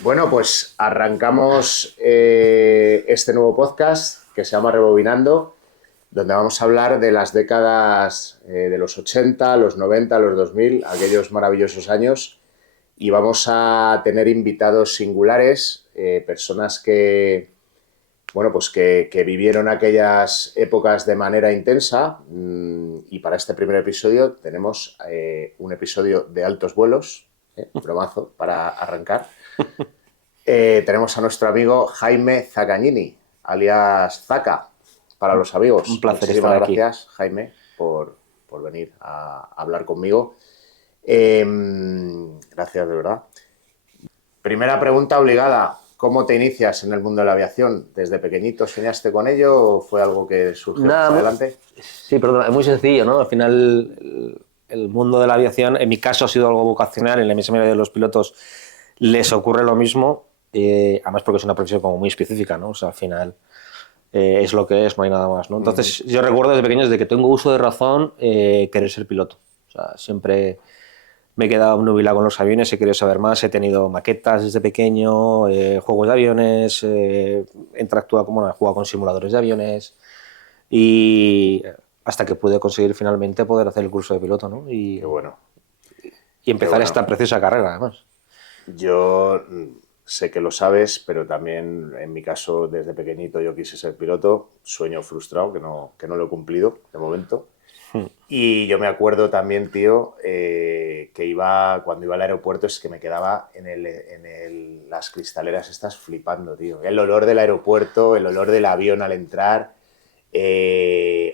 Bueno, pues arrancamos este nuevo podcast que se llama Rebobinando, donde vamos a hablar de las décadas de los 80, los 90, los 2000, aquellos maravillosos años, y vamos a tener invitados singulares, personas que, bueno, pues que vivieron aquellas épocas de manera intensa, y para este primer episodio tenemos un episodio de altos vuelos, bromazo, para arrancar. Tenemos a nuestro amigo Jaime Zaccagnini, alias Zaca, para los amigos. Un placer Muchísimas estar aquí. gracias, Jaime, por venir a hablar conmigo. Gracias, de verdad. Primera pregunta obligada. ¿Cómo te inicias en el mundo de la aviación? ¿Desde pequeñito soñaste con ello o fue algo que surgió más adelante? Sí, perdón, es muy sencillo, ¿no? Al final, el mundo de la aviación, en mi caso, ha sido algo vocacional. En la inmensa mayoría de los pilotos les ocurre lo mismo, además porque es una profesión como muy específica, ¿no? O sea, al final es lo que es, no hay nada más, ¿no? Entonces, yo recuerdo desde pequeño, desde que tengo uso de razón, querer ser piloto. O sea, siempre me he quedado obnubilado con los aviones, he querido saber más, he tenido maquetas desde pequeño, juegos de aviones, he interactuado he jugado con simuladores de aviones y hasta que pude conseguir finalmente poder hacer el curso de piloto, ¿no? Qué bueno. Y empezar esta preciosa carrera, además. Yo sé que lo sabes, pero también en mi caso, desde pequeñito yo quise ser piloto, sueño frustrado, que no lo he cumplido de momento. Y yo me acuerdo también, tío, que cuando iba al aeropuerto es que me quedaba en las cristaleras estas flipando, tío. El olor del aeropuerto, el olor del avión al entrar.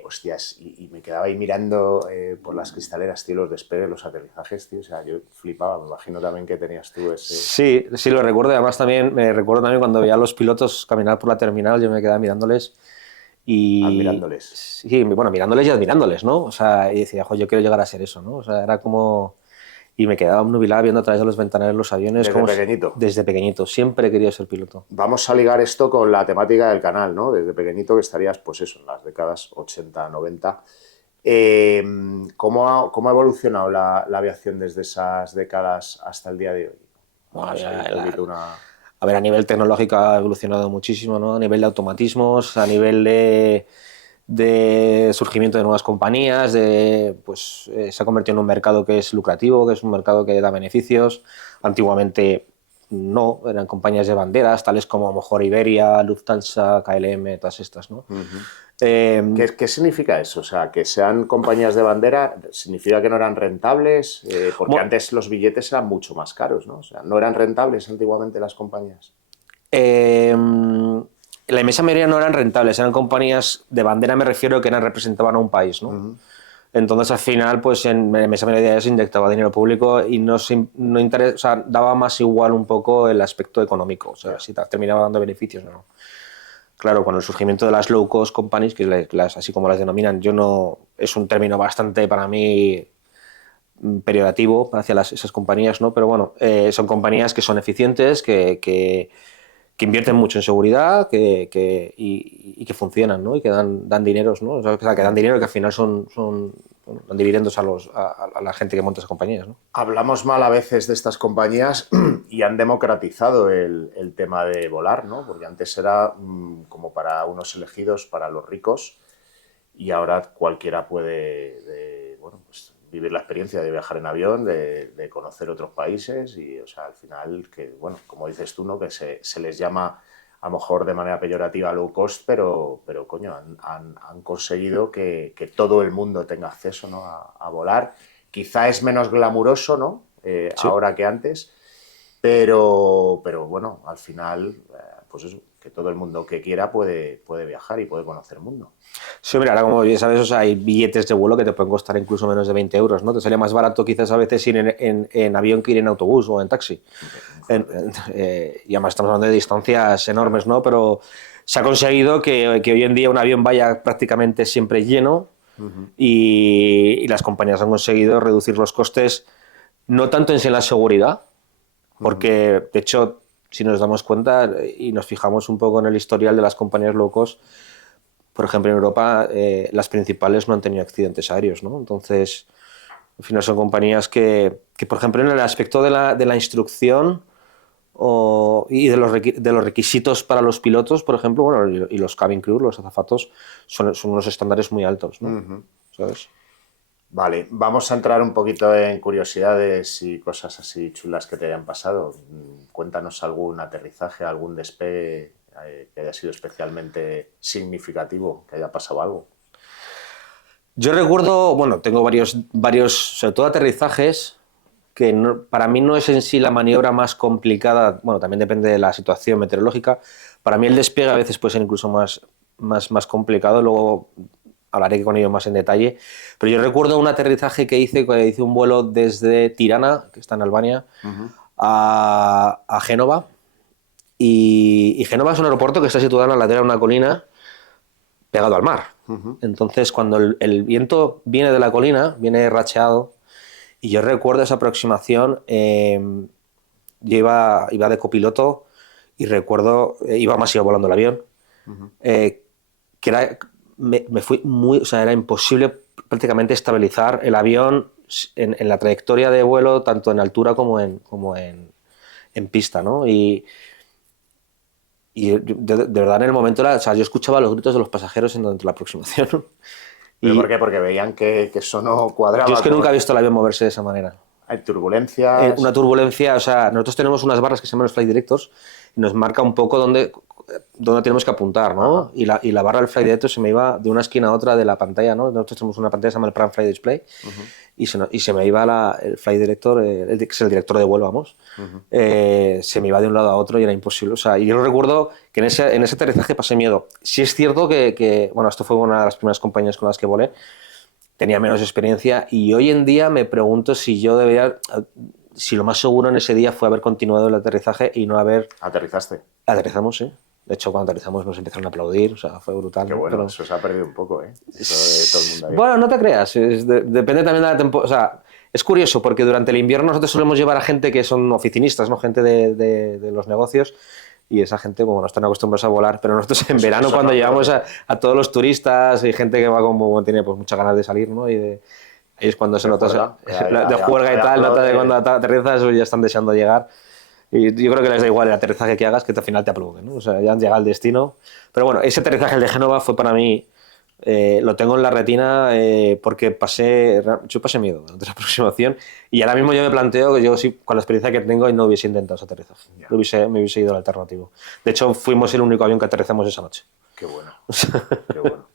Hostias, y me quedaba ahí mirando por las cristaleras, tío, los despegues, los aterrizajes, tío. O sea, yo flipaba. Me imagino también que tenías tú ese... Sí, lo recuerdo. Además también me recuerdo también cuando veía a los pilotos caminar por la terminal, yo me quedaba mirándoles y... Admirándoles. Sí, bueno, mirándoles y admirándoles, ¿no? O sea, y decía, yo quiero llegar a ser eso, ¿no? O sea, era como... Y me quedaba obnubilado viendo a través de los ventanales los aviones. Desde pequeñito. Desde pequeñito. Siempre he querido ser piloto. Vamos a ligar esto con la temática del canal, ¿no? Desde pequeñito que estarías, pues eso, en las décadas 80, 90. ¿Cómo ha evolucionado la aviación desde esas décadas hasta el día de hoy? A ver, a nivel tecnológico ha evolucionado muchísimo, ¿no? A nivel de automatismos, a nivel de surgimiento de nuevas compañías, se ha convertido en un mercado que es lucrativo, que es un mercado que da beneficios. Antiguamente no, eran compañías de banderas, tales como a lo mejor Iberia, Lufthansa, KLM, todas estas, ¿no? ¿Qué significa eso? O sea, que sean compañías de bandera, ¿significa que no eran rentables? Porque antes los billetes eran mucho más caros, ¿no? O sea, ¿no eran rentables antiguamente las compañías? La inmensa mayoría no eran rentables, eran compañías de bandera, me refiero, que representaban a un país, ¿no? Entonces, al final, pues en la inmensa mayoría se inyectaba dinero público y daba más igual un poco el aspecto económico, o sea, si terminaba dando beneficios o no. Claro, con el surgimiento de las low cost companies, que así como las denominan, es un término bastante para mí peyorativo hacia esas compañías, ¿no? Pero bueno, son compañías que son eficientes, que invierten mucho en seguridad y que funcionan, ¿no? Y que dan dineros, ¿no? O sea, que dan dinero y que al final dan dividendos a la gente que monta esas compañías, ¿no? Hablamos mal a veces de estas compañías y han democratizado el tema de volar, ¿no? Porque antes era como para unos elegidos, para los ricos, y ahora cualquiera puede pues, vivir la experiencia de viajar en avión, de conocer otros países y, o sea, al final, que, bueno, como dices tú, ¿no? Que se les llama a lo mejor de manera peyorativa low cost, pero coño, han conseguido que todo el mundo tenga acceso, ¿no? a volar. Quizá es menos glamuroso, ¿no? Sí. Ahora que antes, pero bueno, al final, pues eso, que todo el mundo que quiera puede viajar y puede conocer el mundo. Sí, mira, ahora como bien sabes, o sea, hay billetes de vuelo que te pueden costar incluso menos de 20 euros, ¿no? Te sale más barato quizás a veces ir en avión que ir en autobús o en taxi. Y además estamos hablando de distancias enormes, ¿no? Pero se ha conseguido que hoy en día un avión vaya prácticamente siempre lleno y las compañías han conseguido reducir los costes, no tanto en sí en la seguridad, porque de hecho, si nos damos cuenta y nos fijamos un poco en el historial de las compañías low cost, por ejemplo, en Europa las principales no han tenido accidentes aéreos, ¿no? Entonces, Al final son compañías que por ejemplo, en el aspecto de la instrucción y de los requisitos para los pilotos, por ejemplo, bueno, y los cabin crew, los azafatos, son unos estándares muy altos, ¿no? ¿Sabes? Vale, vamos a entrar un poquito en curiosidades y cosas así chulas que te hayan pasado. Cuéntanos algún aterrizaje, algún despegue que haya sido especialmente significativo, que haya pasado algo. Yo recuerdo, bueno, tengo varios, sobre todo aterrizajes, que para mí no es en sí la maniobra más complicada, bueno, también depende de la situación meteorológica. Para mí el despegue a veces puede ser incluso más complicado, luego hablaré con ello más en detalle. Pero yo recuerdo un aterrizaje que hice un vuelo desde Tirana, que está en Albania, a Génova. Y Génova es un aeropuerto que está situado en la ladera de una colina pegado al mar. Entonces, cuando el viento viene de la colina, viene racheado, y yo recuerdo esa aproximación, yo iba de copiloto y recuerdo, iba volando el avión, que me fui o sea, era imposible prácticamente estabilizar el avión en la trayectoria de vuelo, tanto en altura como en pista, ¿no? Y de verdad en el momento o sea, yo escuchaba los gritos de los pasajeros durante la aproximación. ¿Pero por qué? Porque veían que eso no cuadraba. Yo es que nunca he visto el avión moverse de esa manera. Hay turbulencias. Una turbulencia, o sea, nosotros tenemos unas barras que se llaman los flight directors y nos marca un poco dónde tenemos que apuntar, ¿no? Y la barra del flight director se me iba de una esquina a otra de la pantalla, ¿no? Nosotros tenemos una pantalla que se llama el Prime Flight Display y se me iba el flight director, que es el director de vuelo, vamos, se me iba de un lado a otro y era imposible. O sea, y yo recuerdo que en ese aterrizaje pasé miedo. Sí es cierto que, bueno, esto fue una de las primeras compañías con las que volé, tenía menos experiencia y hoy en día me pregunto si lo más seguro en ese día fue haber continuado el aterrizaje y no haber... ¿Aterrizaste? Aterrizamos, sí. De hecho, cuando aterrizamos nos empezaron a aplaudir, o sea, fue brutal. Qué bueno, pero eso se ha perdido un poco, ¿eh? Eso de todo el mundo ahí. Bueno, no te creas, depende también de la temporada. O sea, es curioso porque durante el invierno nosotros solemos llevar a gente que son oficinistas, ¿no? Gente de los negocios. Y esa gente, bueno, no están acostumbrados a volar, pero nosotros en verano cuando llevamos a todos los turistas y gente que va tiene pues muchas ganas de salir, ¿no? Ahí es cuando se nota de juerga y tal, nota de cuando aterrizas ya están deseando llegar. Y yo creo que les da igual el aterrizaje que hagas, que al final te aplauden, ¿no? O sea, ya han llegado al destino. Pero bueno, ese aterrizaje, el de Génova, fue para mí, lo tengo en la retina porque yo pasé miedo durante la aproximación y ahora mismo yo me planteo que yo sí, con la experiencia que tengo, no hubiese intentado ese aterrizaje. Me hubiese ido al alternativo. De hecho, fuimos el único avión que aterrizamos esa noche. Qué bueno, qué bueno.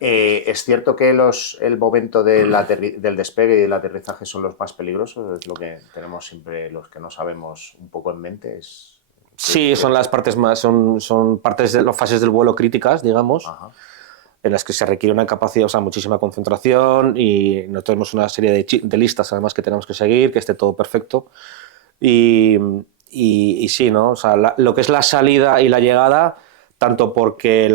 ¿Es cierto que el momento del despegue y del aterrizaje son los más peligrosos? Es lo que tenemos siempre los que no sabemos un poco en mente. Sí, son las partes son partes de las fases del vuelo críticas, digamos. Ajá. En las que se requiere una capacidad, o sea, muchísima concentración y no tenemos una serie de listas además que tenemos que seguir, que esté todo perfecto. Y sí, ¿no? O sea, lo que es la salida y la llegada, tanto porque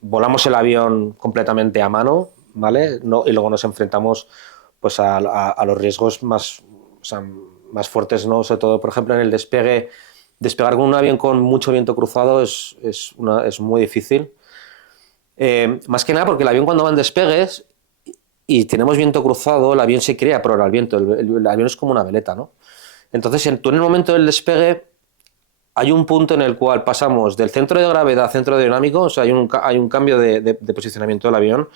volamos el avión completamente a mano, ¿vale? Y luego nos enfrentamos pues a los riesgos más fuertes, ¿no? Sobre todo, por ejemplo, en el despegar con un avión con mucho viento cruzado es muy difícil. Más que nada porque el avión cuando va en despegues y tenemos viento cruzado, el avión se crea por el viento, el avión es como una veleta, ¿no? Entonces, tú en el momento del despegue hay un punto en el cual pasamos del centro de gravedad a centro aerodinámico, o sea, hay un cambio de posicionamiento del avión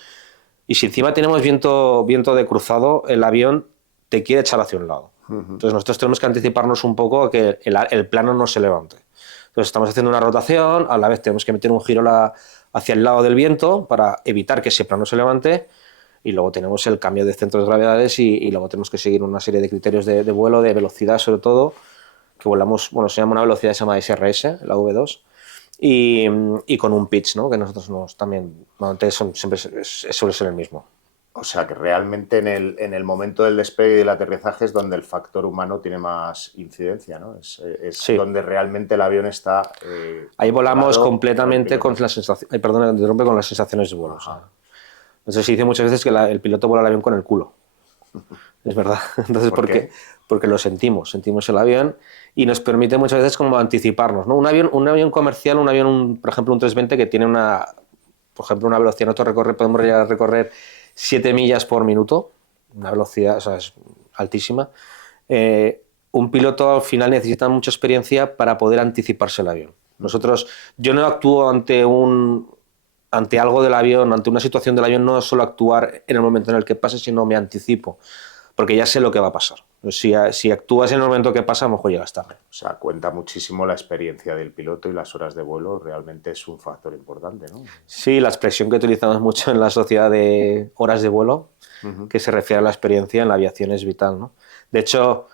y si encima tenemos viento de cruzado, el avión te quiere echar hacia un lado. Entonces nosotros tenemos que anticiparnos un poco a que el plano no se levante. Entonces estamos haciendo una rotación, a la vez tenemos que meter un giro hacia el lado del viento para evitar que ese plano se levante y luego tenemos el cambio de centros de gravedades y luego tenemos que seguir una serie de criterios de vuelo, de velocidad sobre todo, que volamos, bueno, se llama una velocidad que se llama SRS, la V2, y con un pitch, ¿no? Que nosotros también, siempre suele ser el mismo. O sea que realmente en el momento del despegue y del aterrizaje es donde el factor humano tiene más incidencia, ¿no? Es sí. Donde realmente el avión está... ahí volamos completamente con las sensaciones... Perdona, te interrumpe, con las sensaciones de vuelo. O sea, entonces se dice muchas veces que el piloto vuela el avión con el culo. Es verdad. Entonces, ¿por qué? Porque lo sentimos el avión y nos permite muchas veces como anticiparnos, ¿no? Un avión comercial, por ejemplo, un 320 que tiene por ejemplo, una velocidad, nosotros podemos llegar a recorrer 7 millas por minuto, una velocidad, o sea, es altísima. Un piloto al final necesita mucha experiencia para poder anticiparse el avión. Yo no actúo ante algo del avión, ante una situación del avión, no solo actuar en el momento en el que pase, sino me anticipo, porque ya sé lo que va a pasar. Si actúas en el momento que pasa, a lo mejor llegas tarde. O sea, cuenta muchísimo la experiencia del piloto y las horas de vuelo, realmente es un factor importante, ¿no? Sí, la expresión que utilizamos mucho en la sociedad de horas de vuelo, que se refiere a la experiencia en la aviación, es vital, ¿no? De hecho,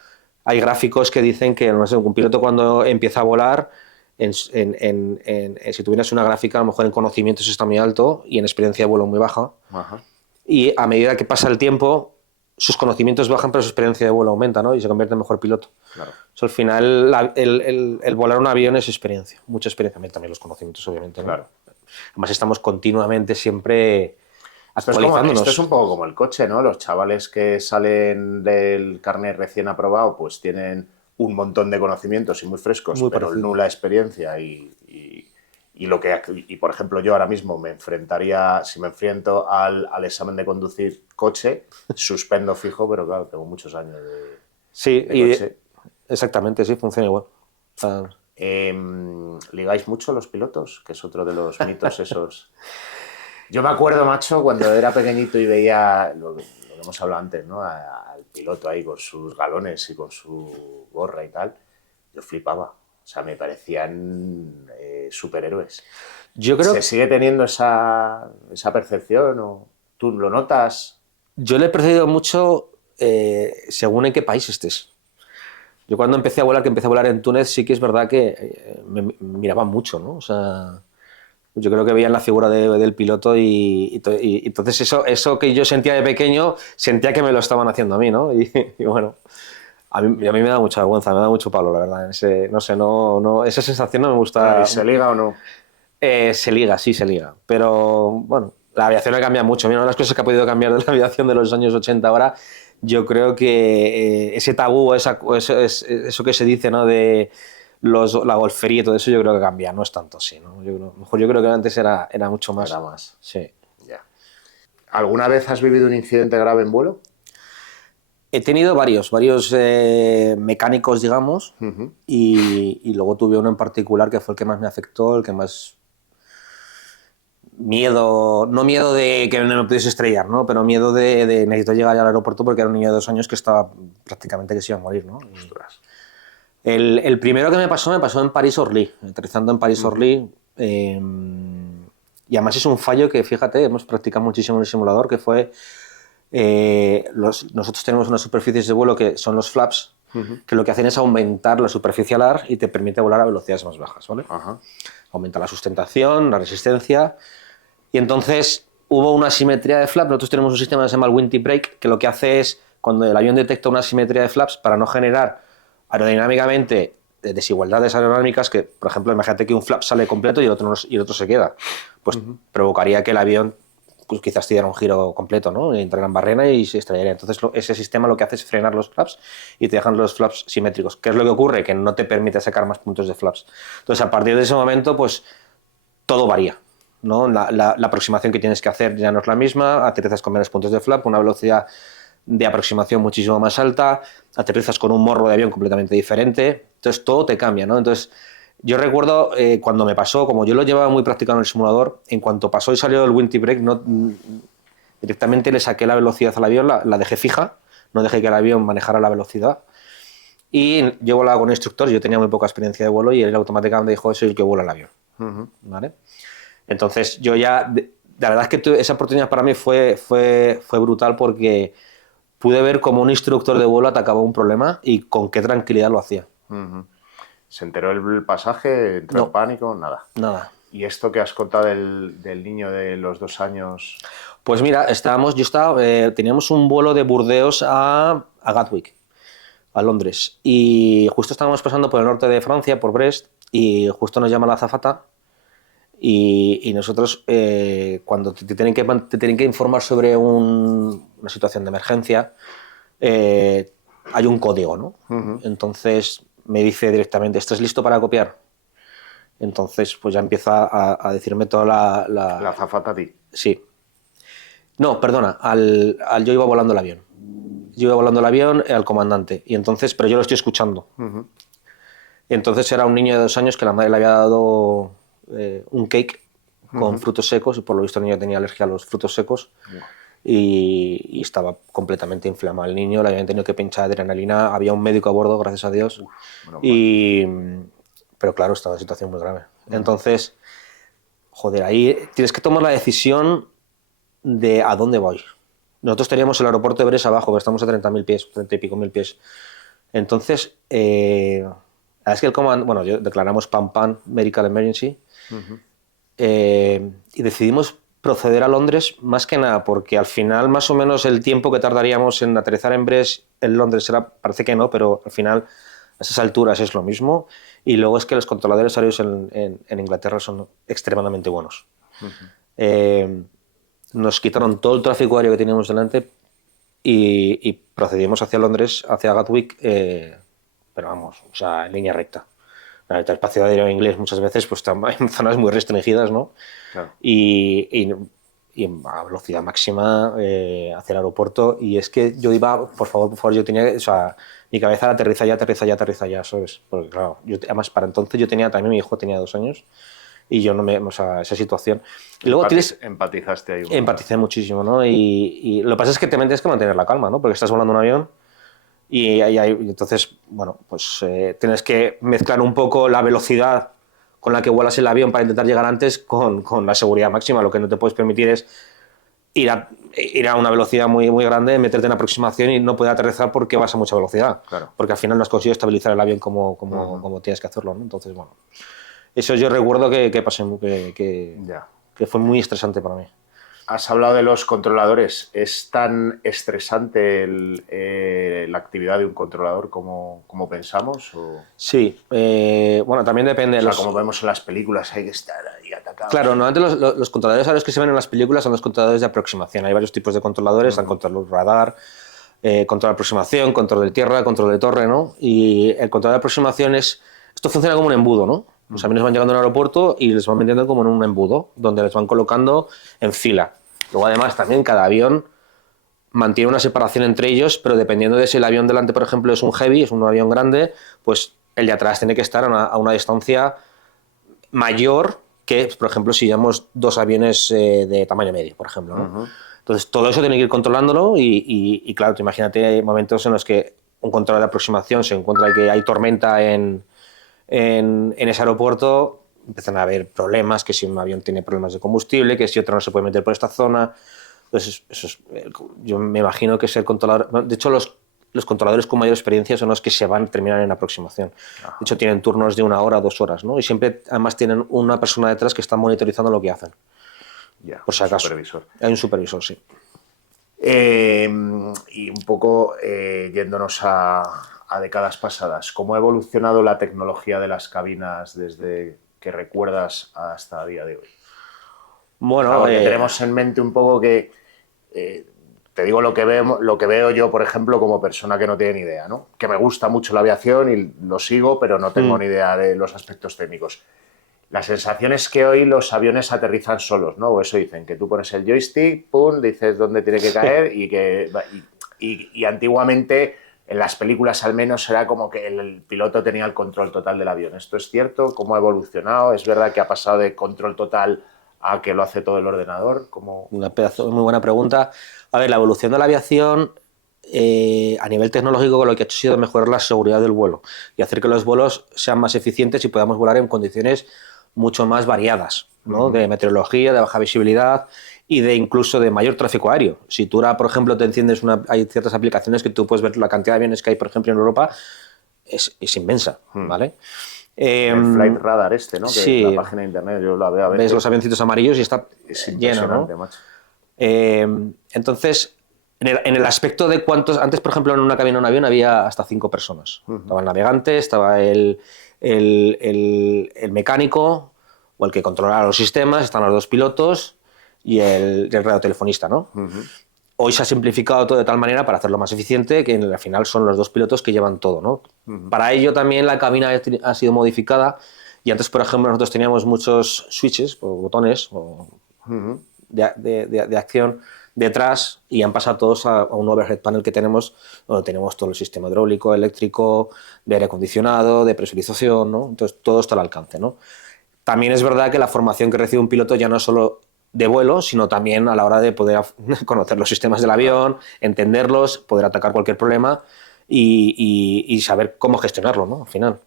hay gráficos que dicen que, no sé, un piloto cuando empieza a volar, si tuvieras una gráfica, a lo mejor en conocimientos está muy alto y en experiencia de vuelo muy baja. Ajá. Y a medida que pasa el tiempo, sus conocimientos bajan, pero su experiencia de vuelo aumenta, ¿no? Y se convierte en mejor piloto. Claro. O sea, al final, el volar un avión es experiencia, mucha experiencia. También los conocimientos, obviamente, ¿no? Claro. Además, estamos continuamente siempre actualizándonos. Esto es un poco como el coche, ¿no? Los chavales que salen del carnet recién aprobado, pues tienen un montón de conocimientos y muy frescos, Muy pero parecido. nula experiencia y por ejemplo, yo ahora mismo si me enfrento al examen de conducir coche, suspendo fijo, pero claro, tengo muchos años Sí, de coche. exactamente, sí, funciona igual. O sea, ¿Ligáis mucho los pilotos? Que es otro de los mitos esos. Yo me acuerdo, macho, cuando era pequeñito y veía lo que hemos hablado antes, ¿no? Al piloto ahí con sus galones y con su gorra y tal. Yo flipaba. O sea, me parecían superhéroes. yo creo ¿Se sigue teniendo esa percepción o tú lo notas? Yo le he percibido mucho según en qué país estés. Yo cuando que empecé a volar en Túnez, sí que es verdad que me miraban mucho, ¿no? O sea, yo creo que veían la figura del piloto y entonces eso que yo sentía de pequeño, sentía que me lo estaban haciendo a mí, ¿no? Y bueno, a mí me da mucha vergüenza, me da mucho palo, la verdad. No sé, esa sensación no me gusta. ¿Y se liga o no? Se liga, sí se liga. Pero bueno, la aviación ha cambiado mucho. Mira, una de las cosas que ha podido cambiar de la aviación de los años 80 ahora, yo creo que ese tabú, eso que se dice, ¿no? De la golfería y todo eso, yo creo que cambia. No es tanto así, ¿no? Yo creo que antes era mucho más. Era más. Sí. Ya. ¿Alguna vez has vivido un incidente grave en vuelo? He tenido varios mecánicos, digamos, y luego tuve uno en particular que fue el que más me afectó, el que más no miedo de que no me pudiese estrellar, ¿no? Pero miedo de necesito llegar al aeropuerto porque era un niño de 2 años que estaba prácticamente que se iba a morir, ¿no? Ostras. El primero que me pasó en París-Orly, aterrizando en París-Orly. Y además es un fallo que, fíjate, hemos practicado muchísimo en el simulador, que fue... nosotros tenemos unas superficies de vuelo que son los flaps, que lo que hacen es aumentar la superficie alar y te permite volar a velocidades más bajas, ¿vale? Ajá. Aumenta la sustentación, la resistencia. Y entonces hubo una asimetría de flaps. Nosotros tenemos un sistema que se llama el Wind Tip Brake, que lo que hace es, cuando el avión detecta una asimetría de flaps, para no generar aerodinámicamente desigualdades aerodinámicas, que, por ejemplo, imagínate que un flap sale completo y el otro se queda, pues provocaría que el avión pues, quizás te diera un giro completo, ¿no? Entrara en barrena y se estrellaría. Entonces ese sistema lo que hace es frenar los flaps y te dejan los flaps simétricos. ¿Qué es lo que ocurre? Que no te permite sacar más puntos de flaps. Entonces, a partir de ese momento, pues todo varía, ¿no? La aproximación que tienes que hacer ya no es la misma, aterrizas con menos puntos de flap, una velocidad de aproximación muchísimo más alta, aterrizas con un morro de avión completamente diferente, entonces todo te cambia, ¿no? Entonces yo recuerdo cuando me pasó, como yo lo llevaba muy practicado en el simulador, en cuanto pasó y salió el Wind Tip Brake, directamente le saqué la velocidad al avión, la dejé fija, no dejé que el avión manejara la velocidad. Y yo volaba con un instructor, yo tenía muy poca experiencia de vuelo y él automáticamente dijo, soy el que vuela el avión. ¿Vale? Entonces yo ya, la verdad es que esa oportunidad para mí fue brutal porque pude ver cómo un instructor de vuelo atacaba un problema y con qué tranquilidad lo hacía. ¿Se enteró el pasaje? ¿Entró en pánico? Nada. ¿Y esto que has contado del niño de los 2 años? Pues mira, teníamos un vuelo de Burdeos a Gatwick, a Londres, y justo estábamos pasando por el norte de Francia, por Brest, y justo nos llama la azafata y nosotros cuando te tienen que informar sobre una situación de emergencia, hay un código, ¿no? Entonces me dice directamente, ¿estás listo para copiar? Entonces pues ya empieza a decirme toda ¿La azafata a ti? Sí. No, perdona, yo iba volando el avión. yo iba volando el avión al comandante, y entonces, pero yo lo estoy escuchando. Y entonces era un niño de 2 años que la madre le había dado un cake con frutos secos, y por lo visto el niño tenía alergia a los frutos secos. Y estaba completamente inflamado el niño, le habían tenido que pinchar adrenalina, había un médico a bordo, gracias a Dios, pero claro, estaba en situación muy grave. Entonces, joder, ahí tienes que tomar la decisión de a dónde voy. Nosotros teníamos el aeropuerto de Brest abajo, pero estamos a 30.000 pies, 30 y pico mil pies. Entonces, es que declaramos PAM, Medical Emergency, y decidimos proceder a Londres, más que nada porque al final más o menos el tiempo que tardaríamos en aterrizar en Brest, en Londres, parece que no, pero al final a esas alturas es lo mismo, y luego es que los controladores aéreos en Inglaterra son extremadamente buenos. Nos quitaron todo el tráfico aéreo que teníamos delante y procedimos hacia Londres, hacia Gatwick, pero vamos, o sea, en línea recta. El espacio aéreo inglés muchas veces pues, está en zonas muy restringidas, ¿no? Claro. Y a velocidad máxima hacia el aeropuerto, y es que yo iba, por favor, yo tenía, o sea, mi cabeza era aterriza ya, ¿sabes? Porque claro, además para entonces yo tenía, también mi hijo tenía 2 años, y yo no me, o sea, esa situación. Y luego empatizaste ahí. Empaticé muchísimo, ¿no? Y lo que pasa es que tienes que mantener la calma, ¿no? Porque estás volando un avión y entonces, bueno, pues tienes que mezclar un poco la velocidad con la que vuelas el avión para intentar llegar antes con la seguridad máxima. Lo que no te puedes permitir es ir a una velocidad muy, muy grande, meterte en aproximación y no poder aterrizar porque vas a mucha velocidad. Claro. Porque al final no has conseguido estabilizar el avión como tienes que hacerlo, ¿no? Entonces, bueno, eso yo recuerdo que pasé, que fue muy estresante para mí. Has hablado de los controladores. ¿Es tan estresante la actividad de un controlador como pensamos? ¿O? Sí, bueno, también depende. O sea, como vemos en las películas, hay que estar ahí atacados. Claro, normalmente los controladores a los que se ven en las películas son los controladores de aproximación. Hay varios tipos de controladores, hay control radar, control de aproximación, control de tierra, control de torre, ¿no? Y el control de aproximación esto funciona como un embudo, ¿no? Los aviones van llegando al aeropuerto y les van metiendo como en un embudo, donde les van colocando en fila. Luego, además, también cada avión mantiene una separación entre ellos, pero dependiendo de si el avión delante, por ejemplo, es un heavy, es un avión grande, pues el de atrás tiene que estar a una distancia mayor que, por ejemplo, si llevamos 2 aviones de tamaño medio, por ejemplo, ¿no? Entonces, todo eso tiene que ir controlándolo y claro, imagínate, hay momentos en los que un control de aproximación se encuentra que hay tormenta en ese aeropuerto, empiezan a haber problemas, que si un avión tiene problemas de combustible, que si otro no se puede meter por esta zona. Entonces, yo me imagino que ser controlador... De hecho, los controladores con mayor experiencia son los que se van a terminar en aproximación. Ajá. De hecho, tienen turnos de 1 hora, 2 horas, ¿no? Y siempre, además, tienen una persona detrás que está monitorizando lo que hacen. Ya, por si acaso. Supervisor. Hay un supervisor, sí. Y un poco yéndonos a décadas pasadas, ¿cómo ha evolucionado la tecnología de las cabinas desde que recuerdas hasta el día de hoy? Bueno, tenemos en mente un poco que, te digo lo que veo yo, por ejemplo, como persona que no tiene ni idea, ¿no? Que me gusta mucho la aviación y lo sigo, pero no tengo ni idea de los aspectos técnicos. La sensación es que hoy los aviones aterrizan solos, ¿no? O eso dicen, que tú pones el joystick, pum, dices dónde tiene que caer y antiguamente, en las películas al menos, era como que el piloto tenía el control total del avión. ¿Esto es cierto? ¿Cómo ha evolucionado? ¿Es verdad que ha pasado de control total a que lo hace todo el ordenador? Una muy buena pregunta. A ver, la evolución de la aviación a nivel tecnológico lo que ha hecho ha sido mejorar la seguridad del vuelo y hacer que los vuelos sean más eficientes y podamos volar en condiciones mucho más variadas, ¿no? De meteorología, de baja visibilidad y de incluso de mayor tráfico aéreo. Si tú ahora, por ejemplo, te enciendes hay ciertas aplicaciones que tú puedes ver la cantidad de aviones que hay, por ejemplo, en Europa, es inmensa, ¿vale? El Flight Radar ¿no? Que sí, la página de internet yo la veo a veces. Ves los avioncitos amarillos y está lleno, ¿no? Macho. Entonces, en el aspecto de cuántos... Antes, por ejemplo, en una cabina de un avión había hasta 5 personas. Estaba el navegante, estaba el mecánico o el que controlaba los sistemas, están los 2 pilotos y el radiotelefonista, ¿no? Hoy se ha simplificado todo de tal manera para hacerlo más eficiente que al final son los 2 pilotos que llevan todo, ¿no? Para ello también la cabina ha sido modificada y antes, por ejemplo, nosotros teníamos muchos switches o botones de acción detrás y han pasado todos a un overhead panel que tenemos, donde tenemos todo el sistema hidráulico, eléctrico, de aire acondicionado, de presurización, ¿no? Entonces todo está al alcance, ¿no? También es verdad que la formación que recibe un piloto ya no es solo de vuelo, sino también a la hora de poder conocer los sistemas del avión, entenderlos, poder atacar cualquier problema y saber cómo gestionarlo, ¿no? Al final.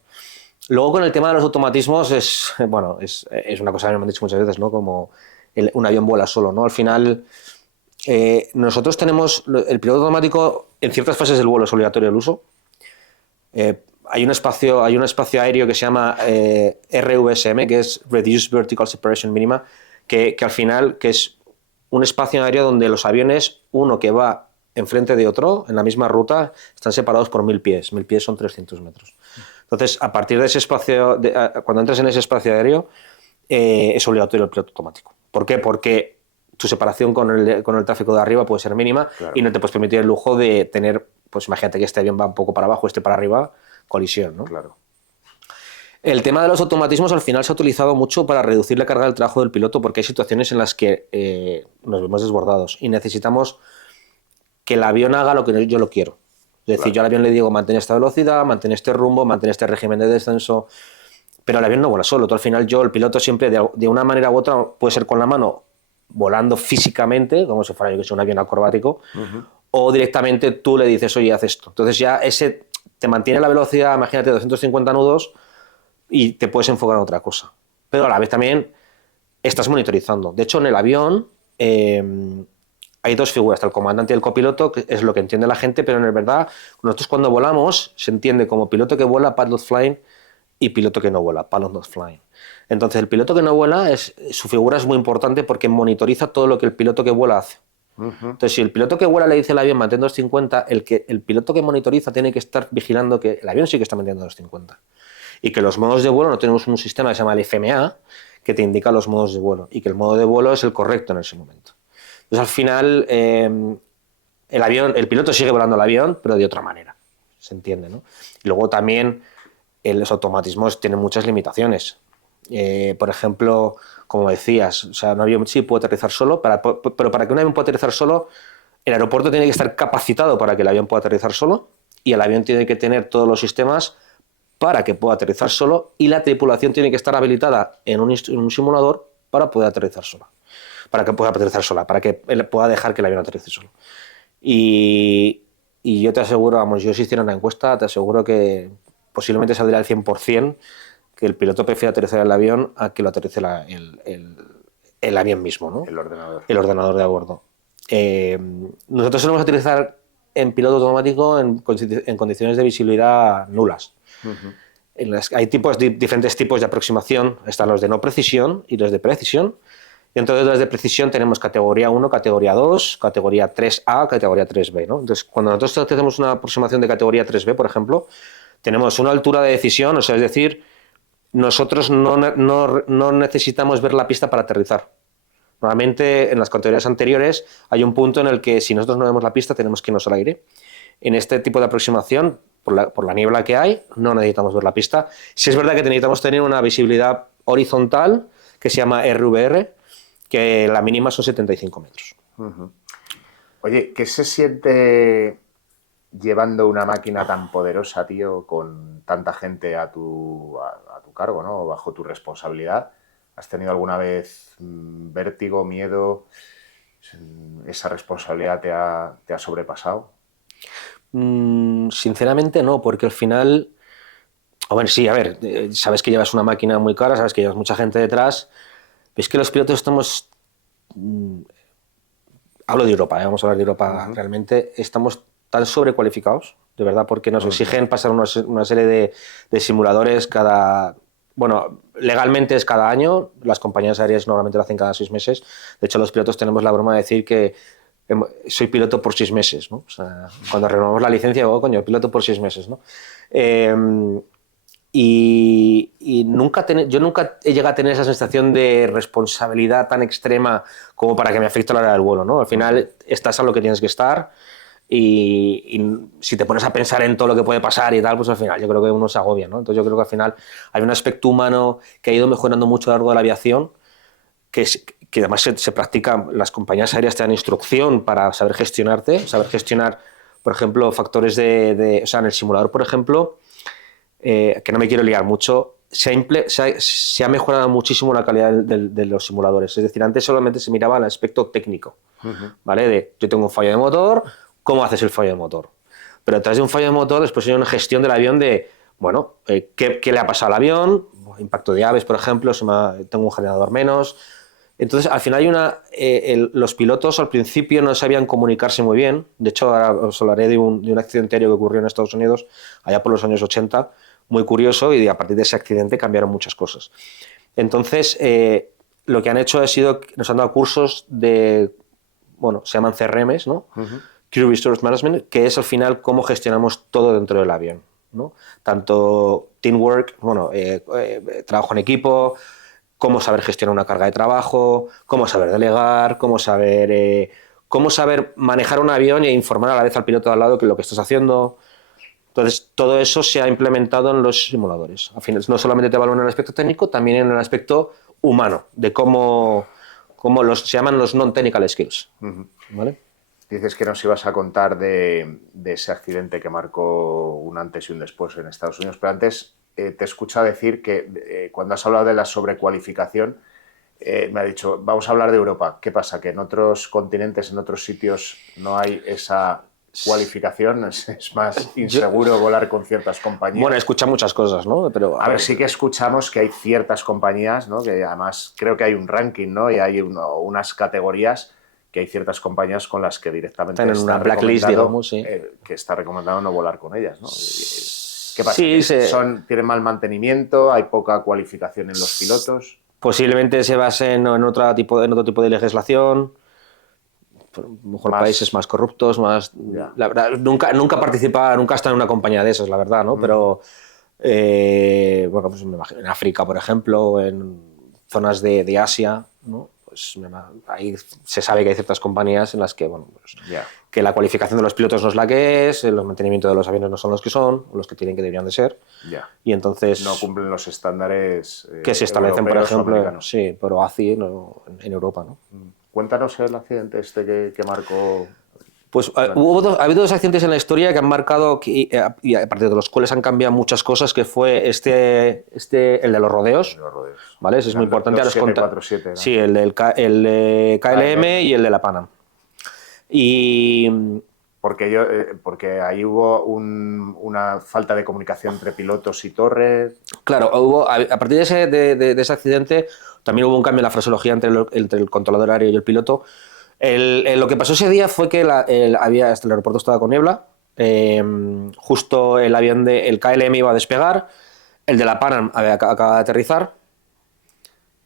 Luego con el tema de los automatismos es una cosa que me han dicho muchas veces, ¿no? Como un avión vuela solo, ¿no? Al final nosotros tenemos el piloto automático en ciertas fases del vuelo es obligatorio el uso. Hay un espacio aéreo que se llama RVSM, que es Reduced Vertical Separation Minima, que al final que es un espacio aéreo donde los aviones, uno que va enfrente de otro, en la misma ruta, están separados por 1000 pies. 1000 pies son 300 metros. Entonces, a partir de ese espacio, cuando entras en ese espacio aéreo, es obligatorio el piloto automático. ¿Por qué? Porque tu separación con el tráfico de arriba puede ser mínima, claro, y no te puedes permitir el lujo de tener, pues imagínate que este avión va un poco para abajo, este para arriba, colisión, ¿no? Claro. El tema de los automatismos al final se ha utilizado mucho para reducir la carga del trabajo del piloto, porque hay situaciones en las que nos vemos desbordados y necesitamos que el avión haga lo que yo lo quiero. Es decir, claro, yo al avión le digo mantén esta velocidad, mantén este rumbo, mantén este régimen de descenso, pero el avión no vuela solo. Tú al final el piloto siempre de una manera u otra, puede ser con la mano volando físicamente, como si fuera yo que sé, un avión acrobático, o directamente tú le dices, oye, haz esto. Entonces ya ese te mantiene la velocidad, imagínate, 250 nudos y te puedes enfocar en otra cosa. Pero a la vez también estás monitorizando. De hecho, en el avión hay dos figuras, el comandante y el copiloto, que es lo que entiende la gente, pero en verdad nosotros cuando volamos se entiende como piloto que vuela, pilot flying, y piloto que no vuela, pilot not flying. Entonces el piloto que no vuela, su figura es muy importante porque monitoriza todo lo que el piloto que vuela hace. Entonces, si el piloto que vuela le dice al avión mantén 250, el piloto que monitoriza tiene que estar vigilando que el avión sí que está manteniendo 250. Y que los modos de vuelo, no tenemos un sistema que se llama el FMA, que te indica los modos de vuelo, y que el modo de vuelo es el correcto en ese momento. Entonces, al final, el piloto sigue volando el avión, pero de otra manera. Se entiende, ¿no? Y luego también los automatismos tienen muchas limitaciones. Por ejemplo, como decías, o sea, un avión sí puede aterrizar solo, pero para que un avión pueda aterrizar solo, el aeropuerto tiene que estar capacitado para que el avión pueda aterrizar solo, y el avión tiene que tener todos los sistemas para que pueda aterrizar solo, y la tripulación tiene que estar habilitada en un simulador para poder aterrizar sola. Para que pueda aterrizar sola, para que él pueda dejar que el avión aterrice solo. Y yo te aseguro, vamos, yo si hiciera una encuesta, te aseguro que posiblemente saldría al 100% que el piloto prefiere aterrizar el avión a que lo aterrice el avión mismo, ¿no? El ordenador. El ordenador de a bordo. Nosotros solemos utilizar en piloto automático en condiciones de visibilidad nulas. Hay diferentes tipos de aproximación. Están los de no precisión y los de precisión. Y entonces los de precisión tenemos categoría 1, categoría 2, categoría 3A, categoría 3B, ¿no? Entonces, cuando nosotros hacemos una aproximación de categoría 3B, por ejemplo, tenemos una altura de decisión, o sea, es decir, nosotros no necesitamos ver la pista para aterrizar. Normalmente, en las categorías anteriores, hay un punto en el que si nosotros no vemos la pista, tenemos que irnos al aire. En este tipo de aproximación, por la niebla que hay, no necesitamos ver la pista. Sí es verdad que necesitamos tener una visibilidad horizontal, que se llama RVR, que la mínima son 75 metros. Oye, ¿qué se siente llevando una máquina tan poderosa, tío, con tanta gente a tu cargo, ¿no? Bajo tu responsabilidad? ¿Has tenido alguna vez vértigo, miedo? ¿Esa responsabilidad te ha sobrepasado? Sinceramente no, porque al final... Bueno, sí, a ver, sabes que llevas una máquina muy cara, sabes que llevas mucha gente detrás. Es que los pilotos estamos... Hablo de Europa, vamos a hablar de Europa. Realmente estamos tan sobrecualificados, de verdad, porque nos exigen pasar una serie de simuladores bueno, legalmente es cada año, las compañías aéreas normalmente lo hacen cada 6 meses. De hecho, los pilotos tenemos la broma de decir que soy piloto por 6 meses, ¿no? O sea, cuando renovamos la licencia, digo, coño, piloto por 6 meses, ¿no? Y yo nunca he llegado a tener esa sensación de responsabilidad tan extrema como para que me afecte a la hora del vuelo, ¿no? Al final estás a lo que tienes que estar y si te pones a pensar en todo lo que puede pasar y tal, pues al final yo creo que uno se agobia, ¿no? Entonces yo creo que al final hay un aspecto humano que ha ido mejorando mucho a lo largo de la aviación, que que además se practica, las compañías aéreas te dan instrucción para saber gestionarte, saber gestionar, por ejemplo, factores o sea, en el simulador, por ejemplo, que no me quiero liar mucho, se ha mejorado muchísimo la calidad de los simuladores. Es decir, antes solamente se miraba el aspecto técnico, ¿vale? De yo tengo un fallo de motor, ¿cómo haces el fallo de motor? Pero detrás de un fallo de motor, después hay una gestión del avión de, bueno, ¿qué le ha pasado al avión? Impacto de aves, por ejemplo, tengo un generador menos. Entonces, al final los pilotos al principio no sabían comunicarse muy bien. De hecho, ahora os hablaré de un accidente aéreo que ocurrió en Estados Unidos, allá por los años 80, muy curioso, y a partir de ese accidente cambiaron muchas cosas. Entonces, lo que han hecho nos han dado cursos de, bueno, se llaman CRMs, ¿no? Crew Resource Management, que es al final cómo gestionamos todo dentro del avión, ¿no? Tanto teamwork, bueno, trabajo en equipo, cómo saber gestionar una carga de trabajo, cómo saber delegar, cómo saber manejar un avión e informar a la vez al piloto de al lado que lo que estás haciendo. Entonces, todo eso se ha implementado en los simuladores. Al final, no solamente te valoran en el aspecto técnico, también en el aspecto humano, de cómo se llaman los non-technical skills. ¿Vale? Dices que nos ibas a contar de ese accidente que marcó un antes y un después en Estados Unidos, pero antes te he escuchado decir que cuando has hablado de la sobrecualificación, me ha dicho, vamos a hablar de Europa. ¿Qué pasa? ¿Que en otros continentes, en otros sitios no hay esa cualificación? ¿Es más inseguro volar con ciertas compañías? Bueno, escucha muchas cosas, ¿no? Pero, a ver, sí que escuchamos que hay ciertas compañías, ¿no? Que además creo que hay un ranking, ¿no? Y hay unas categorías que hay ciertas compañías con las que directamente en una blacklist, digamos, sí. Que está recomendado no volar con ellas, ¿no? ¿Qué pasa? Sí, ¿Tienen mal mantenimiento? ¿Hay poca cualificación en los pilotos? Posiblemente se basen en otro tipo de legislación, a lo mejor países más corruptos, más... La verdad, nunca he estado en una compañía de esas, la verdad, ¿no? Pero, bueno, pues me imagino, en África, por ejemplo, en zonas de Asia, ¿no? Pues ahí se sabe que hay ciertas compañías en las que, bueno, pues, que la cualificación de los pilotos no es la que es, el mantenimiento de los aviones no son los que son, los que deberían de ser, y entonces... No cumplen los estándares que se establecen, por ejemplo, sí, por OACI en Europa, ¿no? Cuéntanos el accidente que marcó... Pues ha habido dos accidentes en la historia que han marcado, y a partir de los cuales han cambiado muchas cosas, que fue el de los rodeos, ¿vale? Eso es muy importante. Los 747, ¿no? Sí, el de KLM y el de la Pan Am. Y... Porque ahí hubo una falta de comunicación entre pilotos y torre. Claro, a partir de ese accidente también hubo un cambio en la fraseología entre el controlador aéreo y el piloto. Lo que pasó ese día fue que el aeropuerto estaba con niebla, justo el avión del KLM iba a despegar, el de la Pan Am acaba de aterrizar,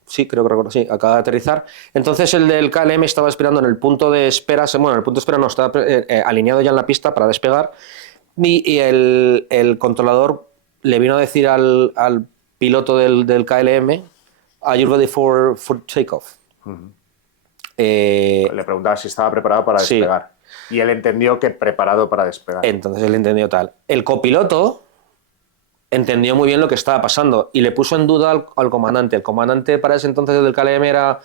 sí, creo que recuerdo, sí, acaba de aterrizar, entonces el del KLM estaba esperando en el punto de espera, bueno, el punto de espera no, estaba alineado ya en la pista para despegar, y el controlador le vino a decir al piloto del KLM, "Are you ready for takeoff?" Le preguntaba si estaba preparado para despegar. Sí. Y él entendió que preparado para despegar. Entonces él entendió tal. El copiloto entendió muy bien lo que estaba pasando y le puso en duda al comandante. El comandante para ese entonces del KLM era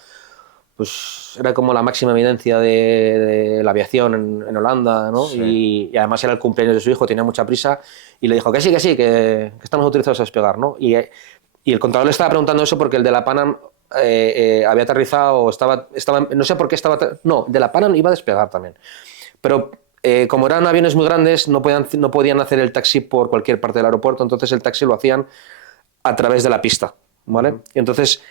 como la máxima evidencia de la aviación en Holanda, ¿no? Sí. Y además era el cumpleaños de su hijo, tenía mucha prisa y le dijo que sí, que estamos autorizados a despegar, ¿no? Y el controlador le estaba preguntando eso porque el de la Pan Am había aterrizado o estaba no sé por qué estaba, no, de la Pan Am iba a despegar también, pero como eran aviones muy grandes no podían hacer el taxi por cualquier parte del aeropuerto, entonces el taxi lo hacían a través de la pista, ¿vale? Y entonces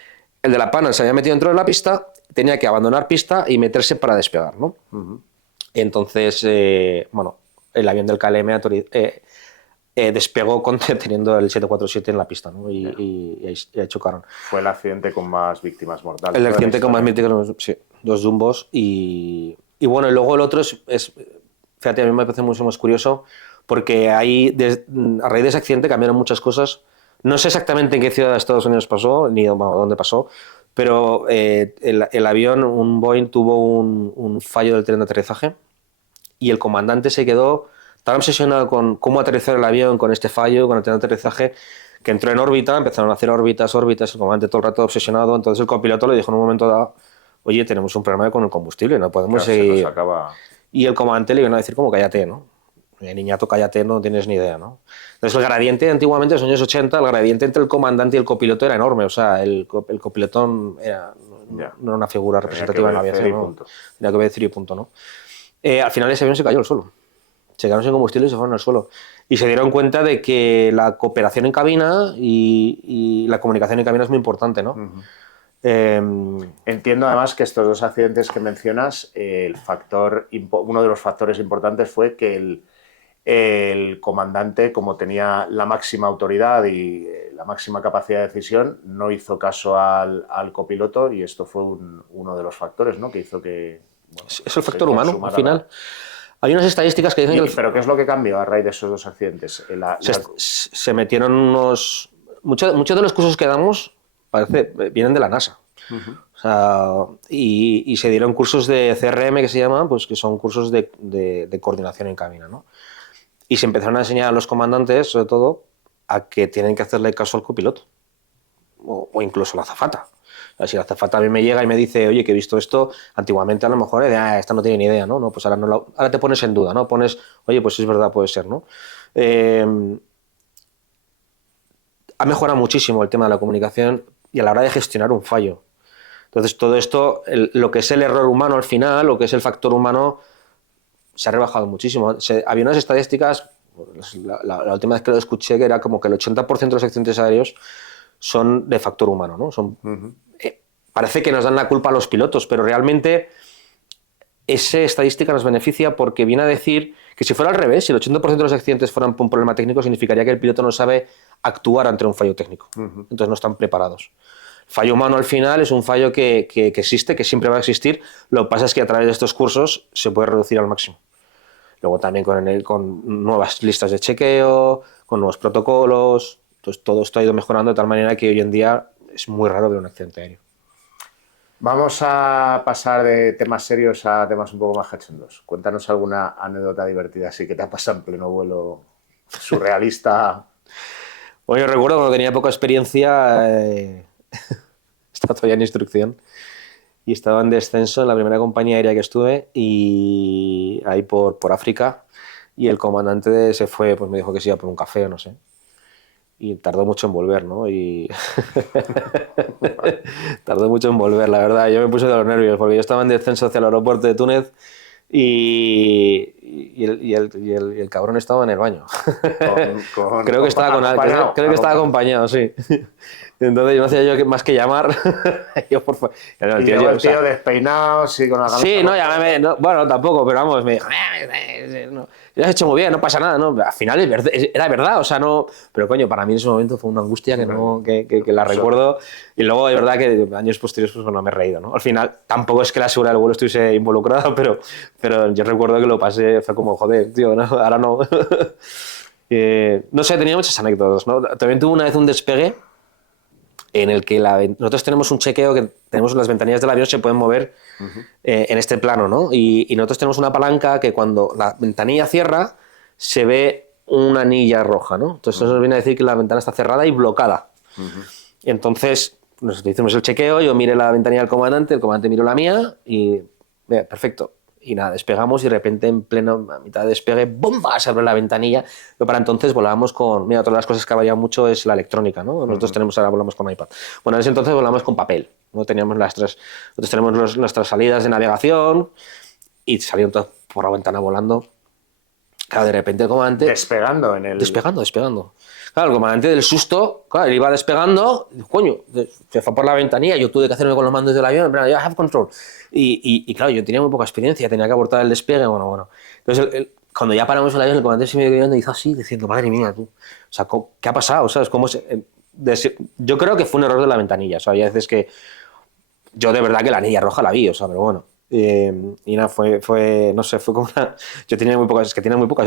el de la Pan Am se había metido dentro de la pista, tenía que abandonar pista y meterse para despegar, ¿no? Entonces bueno, el avión del KLM despegó teniendo el 747 en la pista, ¿no? Y ahí chocaron. Fue el accidente con más víctimas mortales. El accidente con más víctimas, sí, 2 jumbos y bueno, y luego el otro es fíjate, a mí me parece mucho más curioso porque ahí, a raíz de ese accidente cambiaron muchas cosas. No sé exactamente en qué ciudad de Estados Unidos pasó, ni dónde pasó, pero el avión, un Boeing, tuvo un fallo del tren de aterrizaje y el comandante se quedó tan obsesionado con cómo aterrizar el avión, con este fallo, con el tren de aterrizaje, que entró en órbita, empezaron a hacer órbitas, el comandante todo el rato obsesionado, entonces el copiloto le dijo en un momento dado, oye, tenemos un problema con el combustible, no podemos Claro, seguir... se nos acaba... Y el comandante le iban a decir como cállate, ¿no? Niñato, cállate, no tienes ni idea, ¿no? Entonces el gradiente antiguamente, en los años 80, el gradiente entre el comandante y el copiloto era enorme, o sea, el copiloto no era una figura representativa en la aviación, ¿no? Tenía que obedecer y punto, ¿no? Al final ese avión se cayó al suelo. Se quedaron sin combustible y se fueron al suelo. Y se dieron cuenta de que la cooperación en cabina y la comunicación en cabina es muy importante, ¿no? Entiendo además que estos dos accidentes que mencionas, uno de los factores importantes fue que el comandante, como tenía la máxima autoridad y la máxima capacidad de decisión, no hizo caso al copiloto, y esto fue uno de los factores, ¿no? Que hizo que... Bueno, es el factor humano, al final. Hay unas estadísticas que dicen que... ¿Pero qué es lo que cambió a raíz de esos dos accidentes? Se metieron unos... Muchos de los cursos que damos vienen de la NASA. O sea, y se dieron cursos de CRM que se llaman, pues que son cursos de coordinación en cabina, ¿no? Y se empezaron a enseñar a los comandantes, sobre todo, a que tienen que hacerle caso al copiloto o incluso a la azafata. O sea, si la azafata a mí me llega y me dice, oye, que he visto esto, antiguamente a lo mejor esta no tiene ni idea, ¿no? Pues ahora te pones en duda, ¿no? Pones, oye, pues es verdad, puede ser, ¿no? Ha mejorado muchísimo el tema de la comunicación y a la hora de gestionar un fallo. Entonces, todo esto, lo que es el error humano al final, lo que es el factor humano, se ha rebajado muchísimo. Había unas estadísticas, la última vez que lo escuché, que era como que el 80% de los accidentes aéreos son de factor humano, ¿no? Parece que nos dan la culpa a los pilotos, pero realmente esa estadística nos beneficia porque viene a decir que si fuera al revés, si el 80% de los accidentes fueran por un problema técnico, significaría que el piloto no sabe actuar ante un fallo técnico. Entonces no están preparados. Fallo humano al final es un fallo que existe, que siempre va a existir. Lo que pasa es que a través de estos cursos se puede reducir al máximo. Luego también con nuevas listas de chequeo, con nuevos protocolos. Entonces todo esto ha ido mejorando de tal manera que hoy en día es muy raro ver un accidente aéreo. Vamos a pasar de temas serios a temas un poco más cachondos. Cuéntanos alguna anécdota divertida así que te ha pasado en pleno vuelo surrealista. Bueno, yo recuerdo cuando tenía poca experiencia, estaba todavía en instrucción y estaba en descenso en la primera compañía aérea que estuve y ahí por África, y el comandante se fue, pues me dijo que se iba por un café o no sé. Y tardó mucho en volver, ¿no? Y tardó mucho en volver, la verdad. Yo me puse de los nervios porque yo estaba en descenso hacia el aeropuerto de Túnez y el cabrón estaba en el baño. Creo que estaba acompañado, sí. Entonces yo no hacía yo más que llamar. Yo, por favor. El tío despeinado, sí, con la gana. Sí, bueno, tampoco, pero vamos, me dijo, no, lo has hecho muy bien, no pasa nada, ¿no? Al final era verdad, o sea, no. Pero coño, para mí en ese momento fue una angustia que la recuerdo. Y luego, de verdad, que años posteriores, pues bueno, me he reído, ¿no? Al final, tampoco es que la seguridad del vuelo estuviese involucrada, pero yo recuerdo que lo pasé, fue como, joder, tío, no, ahora no. No sé, tenía muchas anécdotas, ¿no? También tuve una vez un despegue en el que nosotros tenemos un chequeo que tenemos las ventanillas del avión se pueden mover en este plano, ¿no? Y nosotros tenemos una palanca que cuando la ventanilla cierra se ve una anilla roja, ¿no? Entonces eso nos viene a decir que la ventana está cerrada y bloqueada. Y entonces nosotros hicimos el chequeo, yo miré la ventanilla del comandante, el comandante miró la mía y perfecto. Y nada, despegamos y de repente en pleno, a mitad de despegue, ¡bomba!, se abre la ventanilla. Pero para entonces volábamos con... Mira, otra de las cosas que ha variado mucho es la electrónica, ¿no? Nosotros ahora volamos con iPad. Bueno, en ese entonces volábamos con papel, ¿no? Nosotros tenemos nuestras salidas de navegación y salieron todas por la ventana volando. Claro, de repente el comandante... Despegando. Claro, el comandante del susto, claro, él iba despegando, coño, se fue por la ventanilla, yo tuve que hacerme con los mandos del avión, pero ya have control. Y claro, yo tenía muy poca experiencia, tenía que abortar el despegue, bueno. Entonces, cuando ya paramos el avión, el comandante se me quedó y hizo así, diciendo, madre mía, tú, o sea, ¿qué ha pasado? ¿Sabes? Yo creo que fue un error de la ventanilla, o sea, había veces que yo de verdad que la anilla roja la vi, o sea, pero bueno. Y nada, no sé, fue como una... Yo tenía muy pocas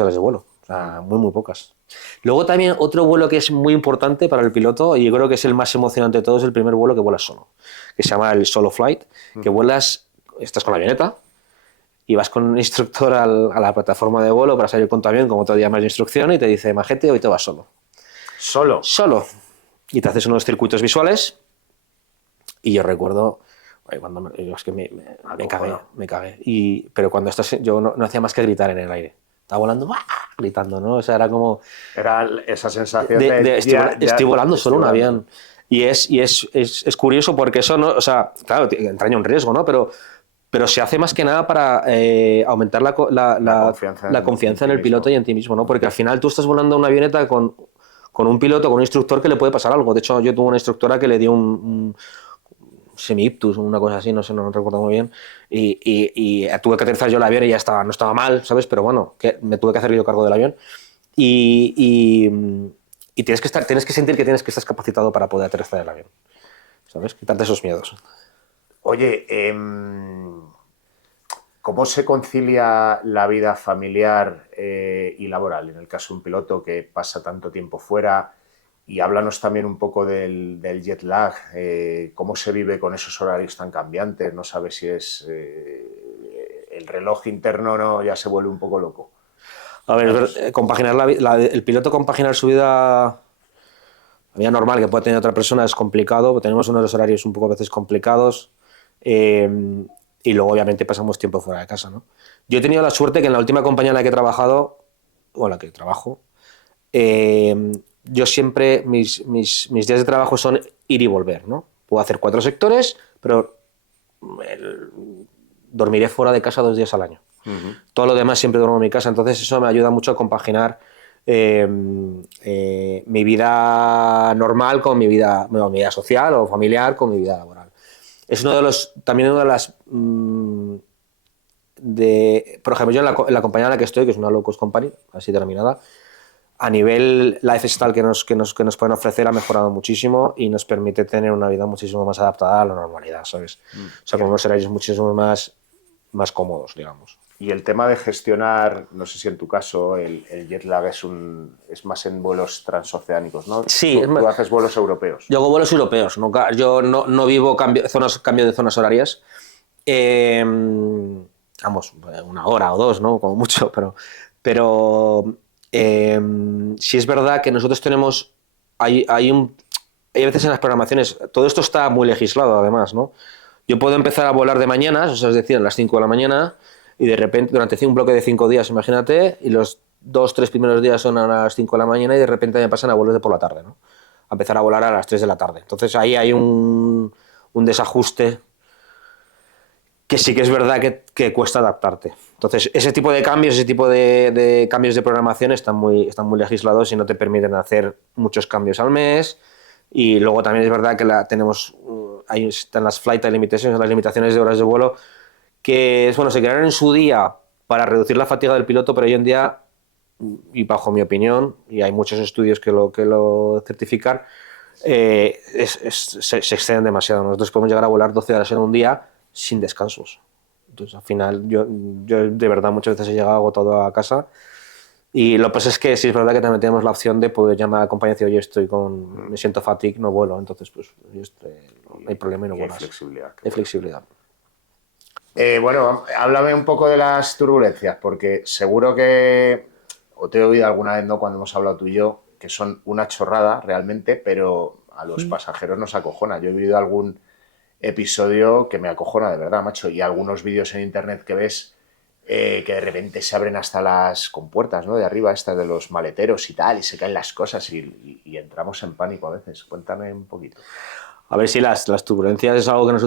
horas de vuelo, o sea, muy pocas. Luego también otro vuelo que es muy importante para el piloto, y yo creo que es el más emocionante de todos, es el primer vuelo que vuelas solo, que se llama el solo flight, que estás con la avioneta y vas con un instructor a la plataforma de vuelo para salir con tu avión, como te llamas de instrucción, y te dice, majete, hoy te vas solo. ¿Solo? Solo. Y te haces unos circuitos visuales, y yo recuerdo... Yo es que me cagué. Pero cuando estás, yo no hacía más que gritar en el aire. Estaba volando, ¡buah! Gritando, ¿no? O sea, era como... Era esa sensación estoy volando solo un volando. avión. Y es curioso porque eso, ¿no? O sea, claro, entraña un riesgo, ¿no? Pero se hace más que nada para aumentar la confianza en el piloto y en ti mismo, ¿no? Porque al final tú estás volando una avioneta con un piloto, con un instructor que le puede pasar algo. De hecho, yo tuve una instructora que le dio un semi-ictus, una cosa así, no sé, no recuerdo muy bien, y tuve que aterrizar yo el avión y ya estaba, no estaba mal, ¿sabes? Pero bueno, que me tuve que hacer yo cargo del avión y tienes que sentir que estás capacitado para poder aterrizar el avión, ¿sabes? Quitarte esos miedos. Oye, ¿cómo se concilia la vida familiar y laboral en el caso de un piloto que pasa tanto tiempo fuera? Y háblanos también un poco del jet lag, cómo se vive con esos horarios tan cambiantes, no sabes si es el reloj interno, ¿no? Ya se vuelve un poco loco. A ver, compaginar el piloto compaginar su vida, la vida normal que puede tener otra persona es complicado, tenemos unos horarios un poco a veces complicados y luego obviamente pasamos tiempo fuera de casa, ¿no? Yo he tenido la suerte que en la última compañía en la que he trabajado, o en la que trabajo, yo siempre, mis días de trabajo son ir y volver, ¿no? Puedo hacer 4 sectores, pero dormiré fuera de casa 2 días al año. Todo lo demás siempre duermo en mi casa, entonces eso me ayuda mucho a compaginar mi vida normal con mi vida social o familiar con mi vida laboral. Es también una de las... por ejemplo, yo en la compañía en la que estoy, que es una low cost company, así denominada, a nivel lifestyle que nos pueden ofrecer ha mejorado muchísimo y nos permite tener una vida muchísimo más adaptada a la normalidad, ¿sabes? O sea, con unos horarios muchísimo más cómodos, digamos. Y el tema de gestionar, no sé si en tu caso el jet lag es más en vuelos transoceánicos, ¿no? Sí. Tú haces vuelos europeos. Yo hago vuelos europeos, ¿no? Yo no vivo cambio de zonas horarias. Vamos, 1 hora o 2, ¿no? Como mucho, pero sí es verdad que nosotros tenemos... Hay veces en las programaciones, todo esto está muy legislado además, ¿no? Yo puedo empezar a volar de mañanas, o sea, es decir, a las 5 de la mañana, y de repente, durante un bloque de 5 días, imagínate, y los 2-3 primeros días son a las 5 de la mañana y de repente me pasan a vuelos de por la tarde, ¿no? A empezar a volar a las 3 de la tarde. Entonces ahí hay un desajuste que sí que es verdad que cuesta adaptarte. Entonces, ese tipo de cambios, ese tipo de cambios de programación están muy legislados y no te permiten hacer muchos cambios al mes. Y luego también es verdad que ahí están las flight limitations, las limitaciones de horas de vuelo, que se crearon en su día para reducir la fatiga del piloto, pero hoy en día, y bajo mi opinión, y hay muchos estudios que lo certifican, se exceden demasiado. Nosotros podemos llegar a volar 12 horas en un día sin descansos. Entonces, al final, yo de verdad muchas veces he llegado agotado a casa. Y lo que pasa es que sí es verdad que también tenemos la opción de poder llamar a la compañía y decir, oye, me siento fatigue, no vuelo. Entonces, pues, no hay problema y no vuelas. Hay flexibilidad. Bueno, háblame un poco de las turbulencias, porque seguro que, o te he oído alguna vez, ¿no?, cuando hemos hablado tú y yo, que son una chorrada realmente, pero a los pasajeros nos acojona. Yo he vivido algún episodio que me acojona de verdad, macho, y algunos vídeos en internet que ves que de repente se abren hasta las compuertas, ¿no?, de arriba, estas de los maleteros y tal, y se caen las cosas y entramos en pánico a veces. Cuéntame un poquito. A ver si las turbulencias es algo que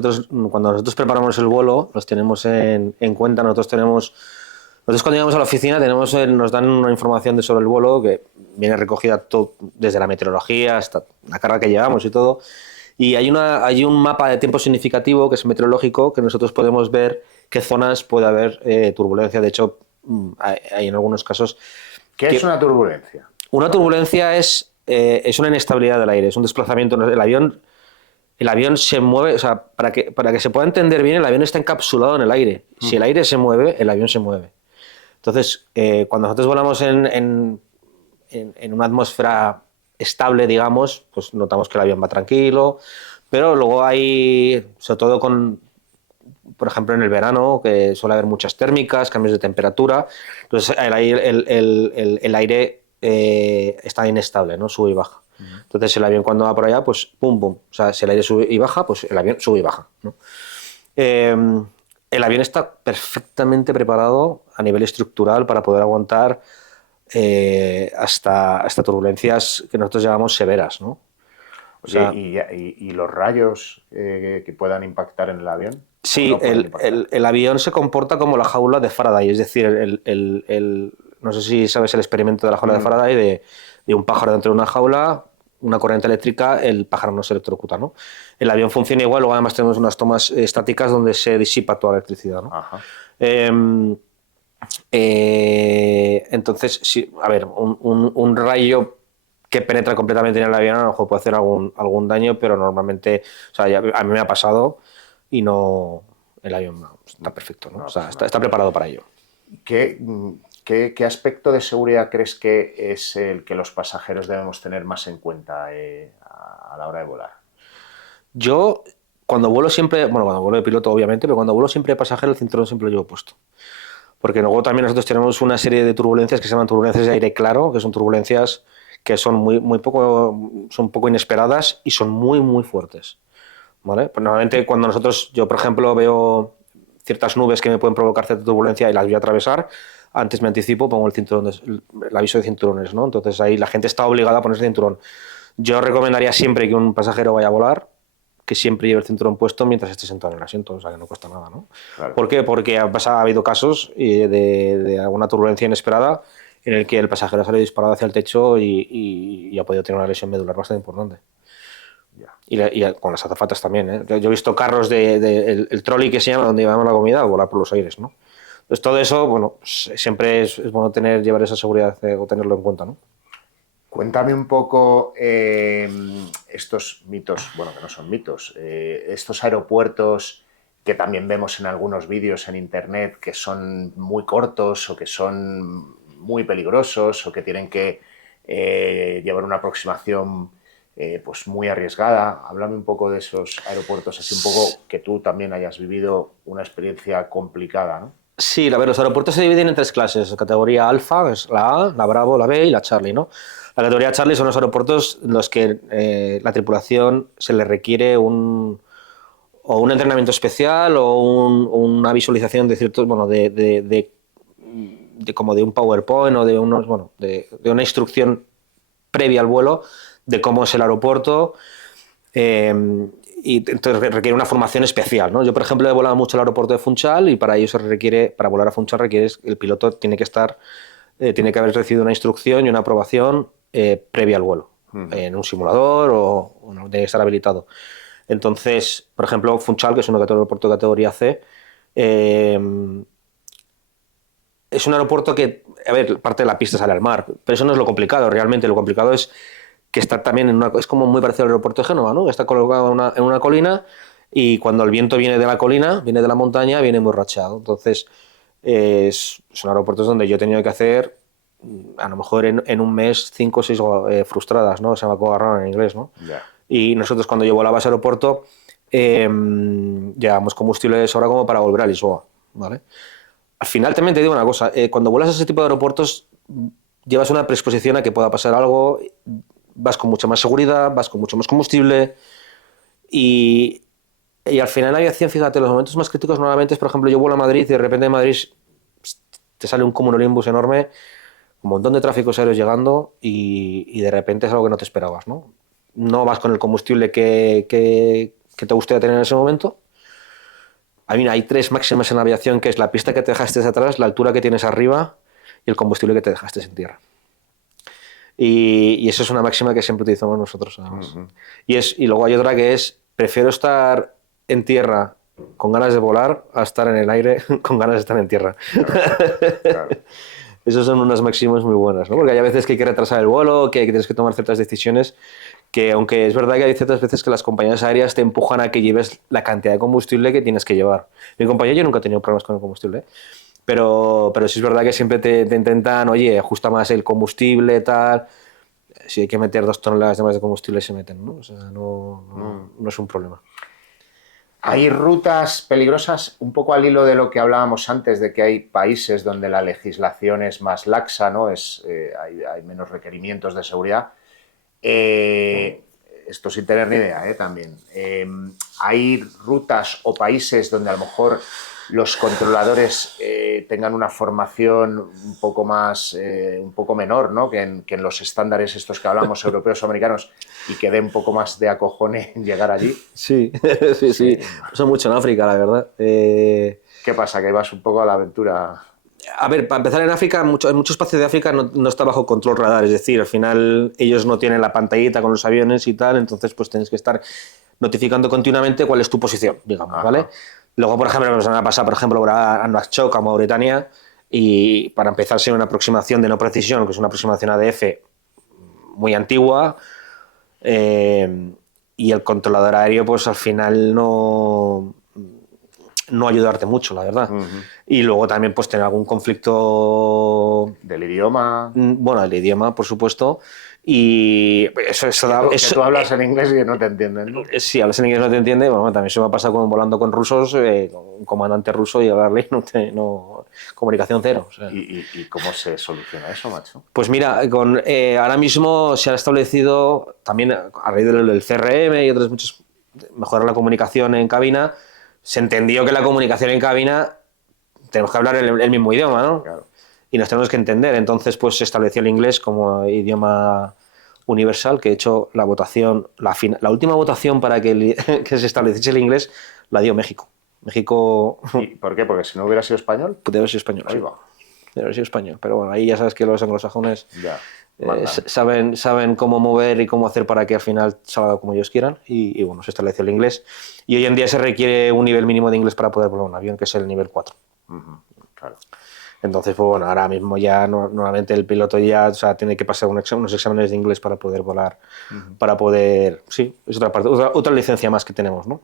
cuando nosotros preparamos el vuelo, los tenemos en cuenta. Nosotros cuando llegamos a la oficina nos dan una información sobre el vuelo que viene recogida todo, desde la meteorología hasta la carga que llevamos y todo. Y hay un mapa de tiempo significativo que es meteorológico, que nosotros podemos ver qué zonas puede haber turbulencia. De hecho, hay en algunos casos... ¿Qué es una turbulencia? Una turbulencia es una inestabilidad del aire, es un desplazamiento. El avión se mueve, o sea, para que se pueda entender bien, el avión está encapsulado en el aire. Si el aire se mueve, el avión se mueve. Entonces, cuando nosotros volamos en una atmósfera estable, digamos, pues notamos que el avión va tranquilo, pero luego hay, sobre todo por ejemplo, en el verano, que suele haber muchas térmicas, cambios de temperatura, entonces el aire está inestable, ¿no? Sube y baja. Entonces el avión cuando va por allá, pues pum, pum. O sea, si el aire sube y baja, pues el avión sube y baja, ¿no? Eh, el avión está perfectamente preparado a nivel estructural para poder aguantar hasta turbulencias que nosotros llamamos severas, ¿no? O Oye, sea, ¿y los rayos que puedan impactar en el avión? ¿O sí, no pueden impactar? el avión se comporta como la jaula de Faraday, es decir, no sé si sabes el experimento de la jaula de Mm, Faraday, de un pájaro dentro de una jaula, una corriente eléctrica, el pájaro no se electrocuta, ¿no? El avión funciona igual, luego además tenemos unas tomas estáticas donde se disipa toda la electricidad, ¿no? ajá. Eh, entonces, sí, a ver, un rayo que penetra completamente en el avión a lo mejor puede hacer algún daño, pero normalmente, o sea, a mí me ha pasado y no, el avión está perfecto, ¿no? O No sea, pasa está nada. preparado para ello. ¿Qué, qué aspecto de seguridad crees que es el que los pasajeros debemos tener más en cuenta a la hora de volar? Yo, cuando vuelo siempre, bueno, cuando vuelo de piloto obviamente, pero cuando vuelo siempre de pasajero el cinturón siempre lo llevo puesto. Porque luego también nosotros tenemos una serie de turbulencias que se llaman turbulencias de aire claro, que son turbulencias que son son poco inesperadas y son muy fuertes. ¿Vale? Pues normalmente cuando yo por ejemplo veo ciertas nubes que me pueden provocar cierta turbulencia y las voy a atravesar, antes me anticipo, pongo el aviso de cinturones, ¿no? Entonces ahí la gente está obligada a ponerse cinturón. Yo recomendaría siempre que un pasajero vaya a volar, que siempre lleve el cinturón puesto mientras esté sentado en el asiento, o sea que no cuesta nada, ¿no? Claro. ¿Por qué? Porque ha habido casos de alguna turbulencia inesperada en el que el pasajero ha salido disparado hacia el techo y ha podido tener una lesión medular bastante importante. Ya. Y con las azafatas también, ¿eh? Yo he visto carros el trolley que se llama, donde llevamos la comida, volar por los aires, ¿no? Entonces todo eso, bueno, pues, siempre es bueno llevar esa seguridad o tenerlo en cuenta, ¿no? Cuéntame un poco estos mitos, bueno, que no son mitos, estos aeropuertos que también vemos en algunos vídeos en internet que son muy cortos o que son muy peligrosos o que tienen que llevar una aproximación pues muy arriesgada. Háblame un poco de esos aeropuertos, así un poco que tú también hayas vivido una experiencia complicada, ¿no? Sí, a ver, los aeropuertos se dividen en tres clases. Categoría alfa, que es la A, la Bravo, la B y la Charlie, ¿no? La categoría Charlie son los aeropuertos en los que la tripulación se le requiere o un entrenamiento especial o una visualización de ciertos, bueno, como de un PowerPoint o de unos, bueno, de una instrucción previa al vuelo de cómo es el aeropuerto, y entonces requiere una formación especial, ¿no? Yo, por ejemplo, he volado mucho al aeropuerto de Funchal y para ello para volar a Funchal el piloto tiene que haber recibido una instrucción y una aprobación previa al vuelo, Uh -huh. en un simulador o no, debe estar habilitado. Entonces, por ejemplo, Funchal, que es un aeropuerto de categoría C, eh, es un aeropuerto que, a ver, parte de la pista sale al mar, pero eso no es lo complicado, realmente lo complicado es que está también es como muy parecido al aeropuerto de Génova, ¿no? Está colocado en una colina y cuando el viento viene de la colina, viene de la montaña, viene muy rachado. Entonces, son aeropuertos donde yo he tenido que hacer, a lo mejor en un mes, 5 o 6 frustradas, ¿no? Se llama cogarrón en inglés, ¿no? Ya. Y nosotros cuando yo volaba a ese aeropuerto, llevábamos combustible de sobra como para volver a Lisboa, ¿vale? Al final también te digo una cosa, cuando vuelas a ese tipo de aeropuertos llevas una predisposición a que pueda pasar algo, vas con mucha más seguridad, vas con mucho más combustible y, y al final en la aviación, fíjate, los momentos más críticos normalmente es, por ejemplo, yo vuelo a Madrid y de repente en Madrid te sale un cumulonimbus enorme, un montón de tráficos aéreos llegando y de repente es algo que no te esperabas, ¿no? No vas con el combustible que te gustaría tener en ese momento. Hay tres máximas en la aviación, que es la pista que te dejaste atrás, la altura que tienes arriba y el combustible que te dejaste en tierra. Y eso es una máxima que siempre utilizamos nosotros, Uh además. -huh. Y luego hay otra que es, prefiero estar en tierra con ganas de volar a estar en el aire con ganas de estar en tierra. Claro, claro. Esas son unas máximas muy buenas, ¿no? Porque hay veces que hay que retrasar el vuelo, que tienes que tomar ciertas decisiones, que aunque es verdad que hay ciertas veces que las compañías aéreas te empujan a que lleves la cantidad de combustible que tienes que llevar. Mi compañía, yo nunca he tenido problemas con el combustible, ¿eh? Pero sí es verdad que siempre te intentan, oye, ajusta más el combustible, tal. Si hay que meter 2 toneladas de más de combustible, se meten, ¿no? O sea, Mm. no es un problema. Hay rutas peligrosas, un poco al hilo de lo que hablábamos antes, de que hay países donde la legislación es más laxa, ¿no? Hay menos requerimientos de seguridad. Eh, esto sin tener ni idea, también. ¿Hay rutas o países donde a lo mejor los controladores tengan una formación un poco más, un poco menor, ¿no? que en los estándares estos que hablamos, europeos o americanos, y que dé un poco más de acojone en llegar allí? Sí, sí. Pasa mucho en África, la verdad. ¿Qué pasa? ¿Que vas un poco a la aventura? A ver, para empezar, en África, en mucho espacio de África no está bajo control radar, es decir, al final ellos no tienen la pantallita con los aviones y tal, entonces pues tienes que estar notificando continuamente cuál es tu posición, digamos, Ajá. ¿vale? Luego, por ejemplo, nos van a pasar, por ejemplo, a Nuakchot, a Mauritania, y para empezar, ser una aproximación de no precisión, que es una aproximación ADF muy antigua, y el controlador aéreo, pues al final no ayudarte mucho, la verdad. Y luego también pues tener algún conflicto ¿Del idioma? Bueno, el idioma, por supuesto. Y eso da... Que tú hablas en inglés y no te entienden, ¿no? Si hablas en inglés no te entiende, bueno, también se me ha pasado volando con rusos, con un comandante ruso y hablarle comunicación cero. O sea. ¿Y cómo se soluciona eso, macho? Pues mira, ahora mismo se ha establecido también a raíz del CRM y otras muchas mejorar la comunicación en cabina. Se entendió que la comunicación en cabina tenemos que hablar el mismo idioma, ¿no? Claro. Y nos tenemos que entender. Entonces, pues se estableció el inglés como idioma universal, que de hecho la votación, la última votación para que se estableciese el inglés la dio México. México... ¿Y por qué? Porque si no hubiera sido español. Debe haber sido español. Ahí sí. va. Debe haber sido español. Pero bueno, ahí ya sabes que los anglosajones Ya. saben cómo mover y cómo hacer para que al final salga como ellos quieran. Y bueno, se estableció el inglés. Y hoy en día se requiere un nivel mínimo de inglés para poder volar un avión, que es el nivel 4. Claro. Entonces, pues bueno, ahora mismo ya normalmente el piloto ya tiene que pasar unos exámenes de inglés para poder volar, para poder... Sí, es otra parte, otra licencia más que tenemos, ¿no?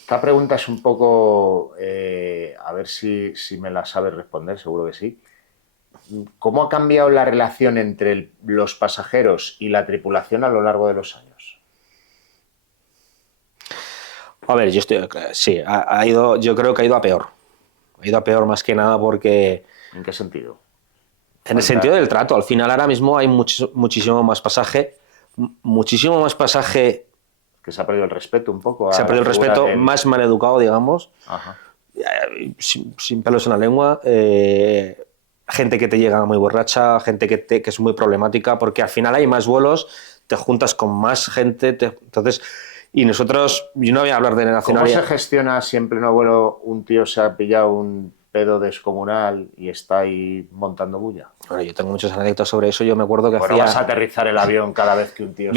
Esta pregunta es un poco, a ver si me la sabes responder, seguro que sí. ¿Cómo ha cambiado la relación entre los pasajeros y la tripulación a lo largo de los años? A ver, yo creo que ha ido a peor. Ha ido a peor más que nada porque... ¿En qué sentido? En el sentido del trato. Al final ahora mismo hay muchísimo más pasaje. Que se ha perdido el respeto un poco. Se ha perdido el respeto, más mal educado, digamos. Ajá. Sin pelos en la lengua. Gente que te llega muy borracha, gente que es muy problemática, porque al final hay más vuelos, te juntas con más gente. Entonces... Y nosotros, yo no voy a hablar de nacionalidad. ¿Cómo se gestiona si en pleno vuelo un tío se ha pillado un pedo descomunal y está ahí montando bulla? Bueno, yo tengo muchas anécdotas sobre eso. Yo me acuerdo que vas a aterrizar el avión cada vez que un tío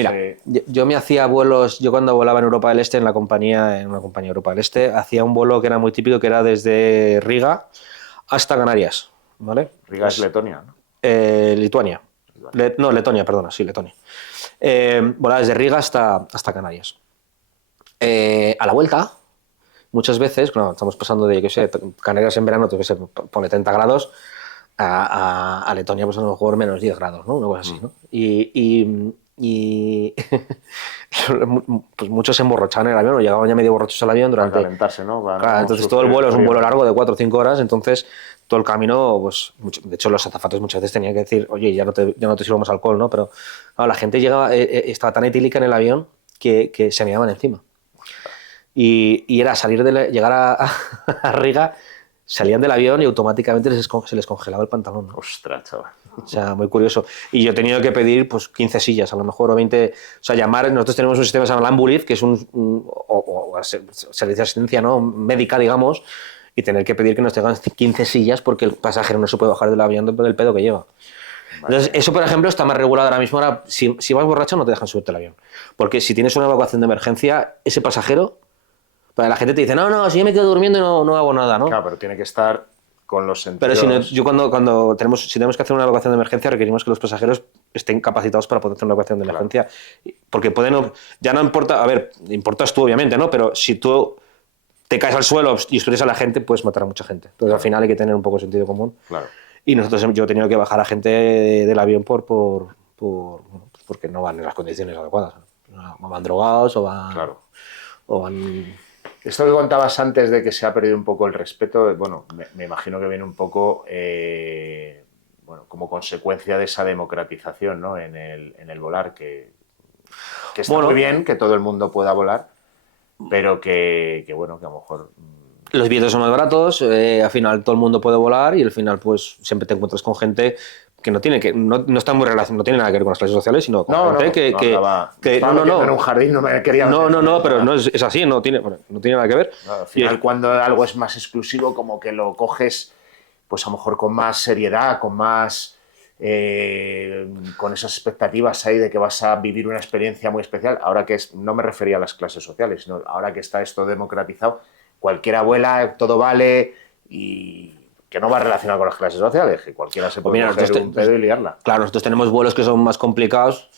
yo me hacía vuelos, yo cuando volaba en Europa del Este, en una compañía Europa del Este, hacía un vuelo que era muy típico, que era desde Riga hasta Canarias, ¿vale? Riga es Letonia, ¿no? Lituania. Letonia, perdona, sí, Letonia. Volaba desde Riga hasta Canarias. A la vuelta, muchas veces, cuando estamos pasando de, Canarias en verano, pone 30 grados, a Letonia pues a lo mejor menos 10 grados, ¿no? Una cosa así, ¿no? Y pues muchos se emborrachaban en el avión, o llegaban ya medio borrachos al avión durante... Para calentarse, ¿no? Claro, entonces todo el vuelo es un vuelo largo de 4 o 5 horas, entonces todo el camino, pues de hecho los azafatos muchas veces tenían que decir, oye, ya no te sirvo más alcohol, ¿no? Pero la gente llegaba, estaba tan etílica en el avión que se miraban encima. Y era llegar a Riga, salían del avión y automáticamente se les congelaba el pantalón, ¿no? Ostras, chaval. O sea, muy curioso. Y yo he tenido que pedir pues 15 sillas, a lo mejor, o 20... O sea, nosotros tenemos un sistema que se llama Lambulift, que es un servicio de asistencia, ¿no? Médica, digamos, y tener que pedir que nos tengan 15 sillas porque el pasajero no se puede bajar del avión del pedo que lleva. Vale. Entonces, eso, por ejemplo, está más regulado ahora mismo. Ahora, si vas borracho, no te dejan subirte al avión. Porque si tienes una evacuación de emergencia, ese pasajero... La gente te dice, no, si yo me quedo durmiendo y no hago nada, ¿no? Claro, pero tiene que estar con los sentidos... Pero si tenemos que hacer una evacuación de emergencia, requerimos que los pasajeros estén capacitados para poder hacer una evacuación de emergencia. Porque ya no importa, importas tú obviamente, ¿no? Pero si tú te caes al suelo y expones a la gente, puedes matar a mucha gente. Entonces al final hay que tener un poco de sentido común. Claro. Y yo he tenido que bajar a gente del avión porque no van en las condiciones adecuadas. O van drogados o van... Claro. O van... Esto que contabas antes de que se ha perdido un poco el respeto, bueno, me imagino que viene un poco como consecuencia de esa democratización, ¿no? en el volar, que Que está muy bien que todo el mundo pueda volar, pero que bueno, que a lo mejor... Los billetes son más baratos, al final todo el mundo puede volar y al final pues siempre te encuentras con gente que no está muy relacionada, no tiene nada que ver con las clases sociales, sino con gente que estaba metiendo en un jardín, no me quería meter. No, pero no es así, no tiene nada que ver. No, al final, cuando algo es más exclusivo, como que lo coges, pues a lo mejor con más seriedad, con más... con esas expectativas ahí de que vas a vivir una experiencia muy especial. Ahora que no me refería a las clases sociales, sino ahora que está esto democratizado, cualquiera vuela, todo vale, y que no va relacionado con las clases sociales, que cualquiera se puede coger un pedo y liarla. Claro, nosotros tenemos vuelos que son más complicados,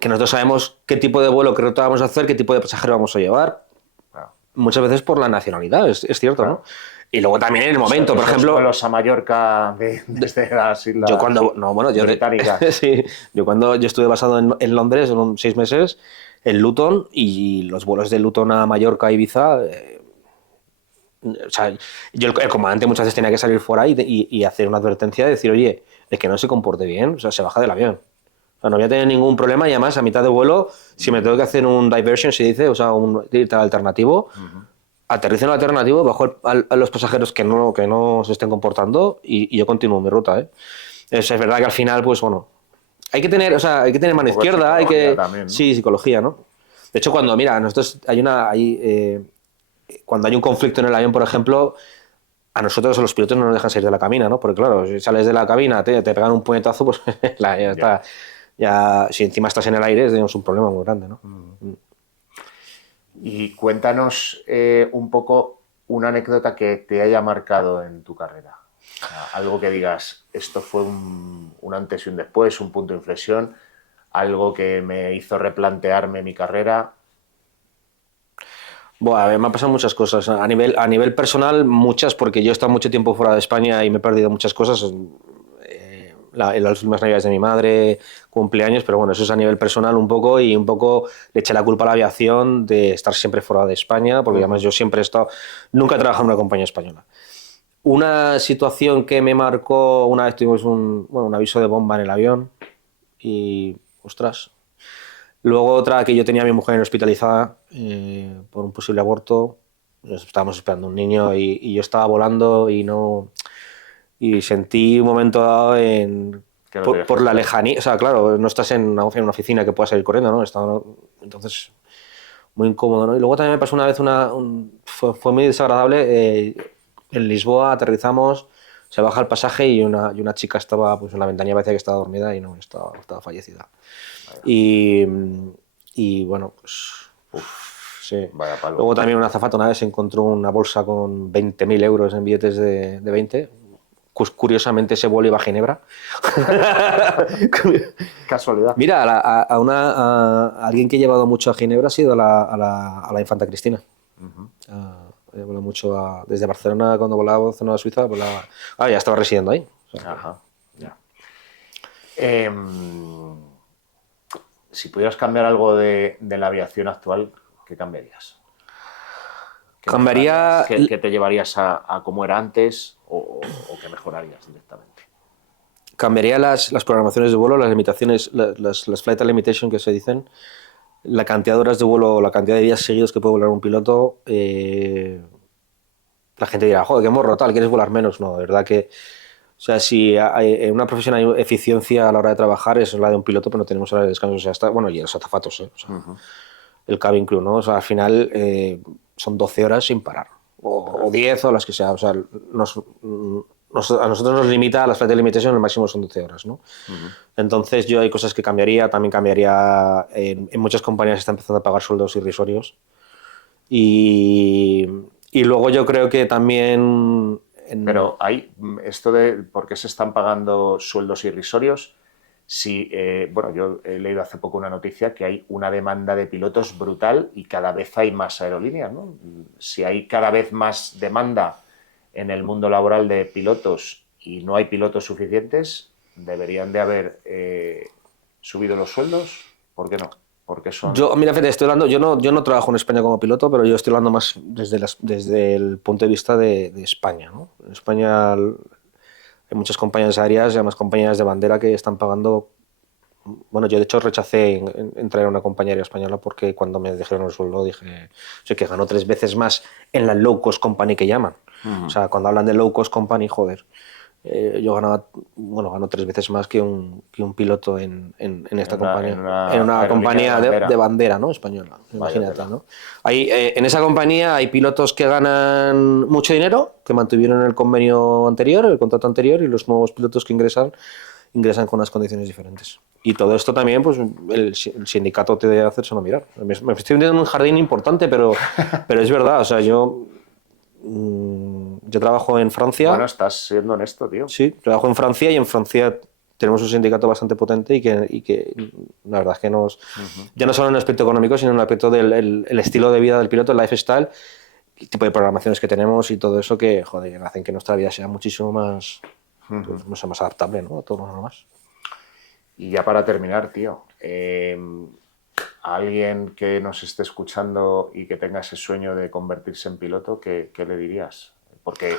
que nosotros sabemos qué tipo de vuelo que ruta vamos a hacer, qué tipo de pasajero vamos a llevar, claro. Muchas veces por la nacionalidad, es cierto, claro. ¿No? Y luego también en el momento, por ejemplo... vuelos a Mallorca desde las islas británicas. Sí, yo estuve basado en Londres en 6 meses, en Luton, y los vuelos de Luton a Mallorca, Ibiza... o sea, el comandante muchas veces tenía que salir fuera y hacer una advertencia de decir, oye, el que no se comporte bien, o sea, se baja del avión. O sea, no voy a tener ningún problema y además a mitad de vuelo, si me tengo que hacer un diversion, se dice, o sea, un alternativo, aterrizo en el alternativo, bajo a los pasajeros que no se estén comportando y yo continúo mi ruta. Es verdad que al final, pues bueno, hay que tener mano izquierda, hay que... También, ¿no? Sí, psicología, ¿no? De hecho, cuando, mira, nosotros cuando hay un conflicto en el avión, por ejemplo, a nosotros los pilotos no nos dejan salir de la cabina, ¿no? Porque claro, si sales de la cabina, te pegan un puñetazo, pues ya está. Ya, si encima estás en el aire, tenemos un problema muy grande, ¿no? Y cuéntanos un poco una anécdota que te haya marcado en tu carrera. O sea, algo que digas, esto fue un antes y un después, un punto de inflexión, algo que me hizo replantearme mi carrera. Bueno, me han pasado muchas cosas. A nivel personal, muchas, porque yo he estado mucho tiempo fuera de España y me he perdido muchas cosas. En las últimas navidades de mi madre, cumpleaños, pero bueno, eso es a nivel personal un poco, y un poco le eché la culpa a la aviación de estar siempre fuera de España, porque además yo siempre he estado, nunca he trabajado en una compañía española. Una situación que me marcó, una vez tuvimos un aviso de bomba en el avión y, ostras. Luego otra, que yo tenía a mi mujer hospitalizada por un posible aborto. Estábamos esperando un niño y yo estaba volando y sentí un momento dado por la lejanía. O sea, claro, no estás en una oficina que puedas salir corriendo, ¿no? Entonces, muy incómodo, ¿no? Y luego también me pasó una vez fue muy desagradable. En Lisboa aterrizamos, se baja el pasaje y una chica estaba pues en la ventanilla, parecía que estaba dormida y no, estaba fallecida. Y bueno, pues... sí. Vaya palo. Luego también una azafata una vez encontró una bolsa con 20.000 euros en billetes de 20. Curiosamente ese vuelo iba a Ginebra. Casualidad. Mira, a alguien que he llevado mucho a Ginebra ha sido a la infanta Cristina. He volado mucho desde Barcelona, cuando volaba a Barcelona a Suiza, ya estaba residiendo ahí. O sea, ajá, ya. Si pudieras cambiar algo de la aviación actual, ¿qué cambiarías? ¿Qué te llevarías a cómo era antes o qué mejorarías directamente? Cambiaría las programaciones de vuelo, las limitaciones, las flight limitation que se dicen, la cantidad de horas de vuelo, la cantidad de días seguidos que puede volar un piloto. La gente dirá, joder, qué morro, tal, ¿quieres volar menos? No, de verdad que... O sea, si en una profesión hay eficiencia a la hora de trabajar, es la de un piloto, pero no tenemos horas de descanso. O sea, y los azafatos, o sea, el cabin crew, ¿no? O sea, al final son 12 horas sin parar. O 10 o las que sea. O sea, a nosotros nos limita, las flight limitation, el máximo son 12 horas, ¿no? Entonces yo hay cosas que cambiaría. También cambiaría, en muchas compañías se está empezando a pagar sueldos irrisorios. Y luego yo creo que también... Pero hay esto de por qué se están pagando sueldos irrisorios. Si, bueno, yo he leído hace poco una noticia que hay una demanda de pilotos brutal y cada vez hay más aerolíneas, ¿no? Si hay cada vez más demanda en el mundo laboral de pilotos y no hay pilotos suficientes, ¿deberían de haber subido los sueldos? ¿Por qué no? Porque son... Mira, Fede, estoy hablando, yo no trabajo en España como piloto, pero yo estoy hablando más desde el punto de vista de España, ¿no? En España hay muchas compañías aéreas y además compañías de bandera que están pagando bueno, yo de hecho rechacé entrar en una compañía aérea española porque cuando me dijeron el sueldo dije, o sea, que ganó 3 veces más en la low cost company que llaman. O sea, cuando hablan de low cost company, joder, yo gano 3 veces más que un piloto en esta compañía. En una compañía de bandera, ¿no? Española, imagínate, ¿no? En esa compañía hay pilotos que ganan mucho dinero, que mantuvieron el convenio anterior, el contrato anterior, y los nuevos pilotos que ingresan con unas condiciones diferentes. Y todo esto también, pues el sindicato te debe hacérselo mirar. Me estoy metiendo en un jardín importante, pero es verdad, o sea, yo trabajo en Francia. Bueno, estás siendo honesto, tío. Sí, trabajo en Francia y en Francia tenemos un sindicato bastante potente y que la verdad es que ya no solo en el aspecto económico, sino en el aspecto del el estilo de vida del piloto, el lifestyle, el tipo de programaciones que tenemos y todo eso que, joder, hacen que nuestra vida sea muchísimo más, pues, más adaptable, ¿no? A todo lo demás. Y ya para terminar, tío, a alguien que nos esté escuchando y que tenga ese sueño de convertirse en piloto, ¿qué le dirías? Porque,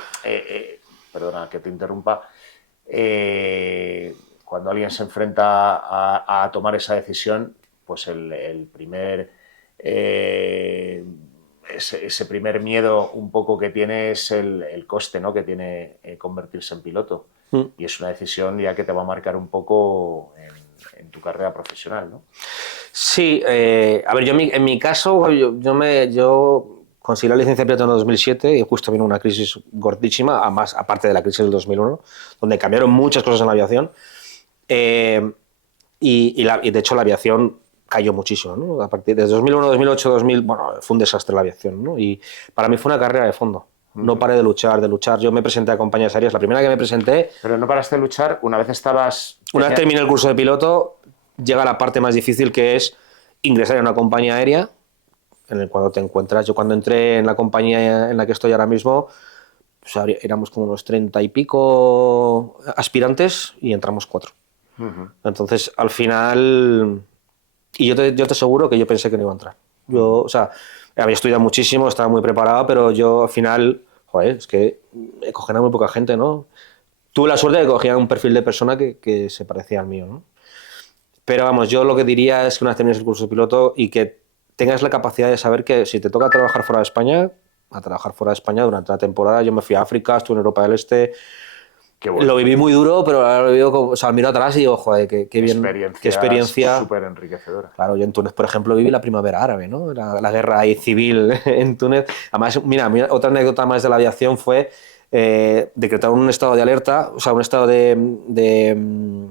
perdona que te interrumpa, cuando alguien se enfrenta a tomar esa decisión, pues el primer, ese primer miedo un poco que tiene es el coste, ¿no? Que tiene convertirse en piloto. Y es una decisión ya que te va a marcar un poco en tu carrera profesional, ¿no? Sí, a ver, en mi caso, yo conseguí la licencia de piloto en 2007 y justo vino una crisis gordísima, además, aparte de la crisis del 2001, donde cambiaron muchas cosas en la aviación. Y de hecho la aviación cayó muchísimo, ¿no? A partir de 2001, 2008, 2000, bueno, fue un desastre la aviación, ¿no? Y para mí fue una carrera de fondo. No paré de luchar. Yo me presenté a compañías aéreas. La primera que me presenté... Pero no paraste de luchar una vez estabas... Una vez terminé el curso de piloto, llega la parte más difícil, que es ingresar en una compañía aérea, en el cual te encuentras. Yo cuando entré en la compañía en la que estoy ahora mismo, pues éramos como unos 30 y pico aspirantes y entramos 4. Entonces, al final... Y yo te aseguro que yo pensé que no iba a entrar. O sea, había estudiado muchísimo, estaba muy preparado, pero yo al final, joder, es que cogían a muy poca gente, ¿no? Tuve la suerte de que cogían un perfil de persona que se parecía al mío, ¿no? Pero vamos, yo lo que diría es que una vez termines el curso de piloto y que tengas la capacidad de saber que si te toca trabajar fuera de España, a trabajar fuera de España durante la temporada. Yo me fui a África, estuve en Europa del Este. Bueno. Lo viví muy duro, pero ahora lo vivo como, o sea, miro atrás y digo, joder, qué bien, qué experiencia. Súper enriquecedora. Claro, yo en Túnez, por ejemplo, viví la primavera árabe, ¿no? La guerra ahí civil en Túnez. Además, mira, otra anécdota más de la aviación fue decretar un estado de alerta, o sea, un estado de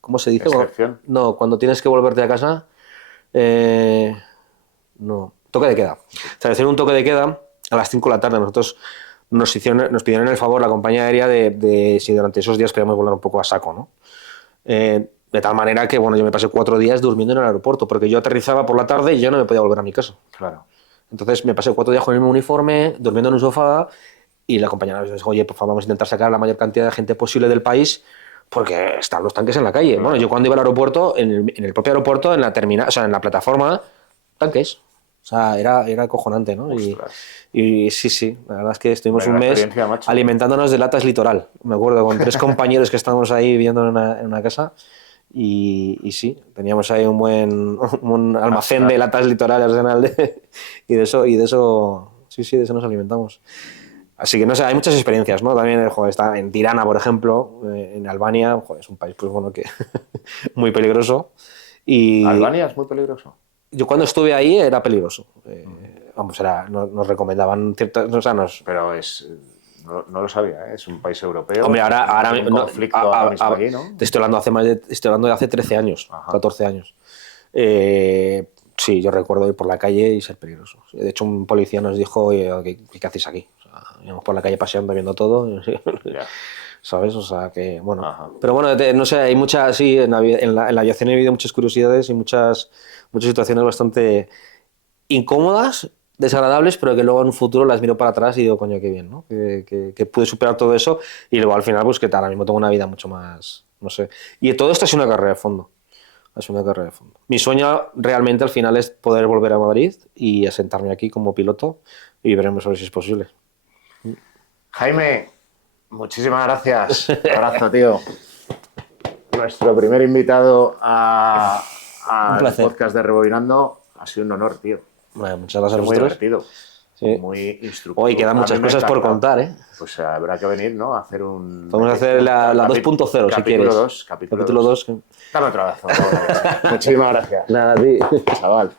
¿cómo se dice? Excepción. No, cuando tienes que volverte a casa, no, toque de queda. O sea, hacer un toque de queda a las 5 de la tarde. Nosotros nos pidieron el favor la compañía aérea de si durante esos días podíamos volar un poco a saco, ¿no? De tal manera que, bueno, yo me pasé 4 días durmiendo en el aeropuerto, porque yo aterrizaba por la tarde y yo no me podía volver a mi casa. Claro. Entonces me pasé 4 días con el mismo uniforme, durmiendo en un sofá, y la compañía nos dijo, oye, por favor, vamos a intentar sacar la mayor cantidad de gente posible del país, porque están los tanques en la calle. Claro. Bueno, yo cuando iba al aeropuerto, en el propio aeropuerto, en la terminal, o sea, en la plataforma, tanques. O sea, era acojonante, ¿no? Y sí, la verdad es que estuvimos un mes alimentándonos de latas Litoral. Me acuerdo, con 3 compañeros que estábamos ahí viviendo en una casa. Y sí, teníamos ahí un almacén de latas Litoral, Arsenal, y de eso nos alimentamos. Así que no sé, hay muchas experiencias, ¿no? También, joder, está en Tirana, por ejemplo, en Albania, joder, es un país, pues bueno, que muy peligroso. ¿Albania es muy peligroso? Yo cuando estuve ahí era peligroso. Vamos, nos recomendaban ciertas... O sea, Pero no lo sabía, ¿eh? Es un país europeo. Hombre, ahora un conflicto ahora mismo allí, ¿no? Te estoy hablando de hace 13 años, ajá, 14 años. Sí, yo recuerdo ir por la calle y ser peligroso. De hecho, un policía nos dijo, ¿qué hacéis aquí? O sea, íbamos por la calle paseando, viendo todo. Yeah. ¿Sabes? O sea, que, bueno. Ajá. Pero bueno, no sé, hay muchas, sí, en la aviación he vivido muchas curiosidades y muchas situaciones bastante incómodas, desagradables, pero que luego en un futuro las miro para atrás y digo, coño, qué bien, ¿no? Que pude superar todo eso y luego al final, pues que ahora mismo tengo una vida mucho más, no sé. Y todo esto es una carrera de fondo. Es una carrera de fondo. Mi sueño realmente al final es poder volver a Madrid y asentarme aquí como piloto y veremos a ver si es posible. Jaime, muchísimas gracias. Un abrazo, tío. nuestro primer invitado Un al placer. podcast de Rebobinando. Ha sido un honor, tío. Bueno, muchas gracias a Muy vosotros. divertido. Sí. Muy instructivo. Hoy quedan A muchas mí me cosas por encanta. contar, ¿eh? Pues habrá que venir, ¿no? A hacer un... Vamos a hacer la 2.0 si quieres. Capítulo 2. Capítulo 2. Dame otro abrazo. Muchísimas gracias. Nada, a ti. Chaval.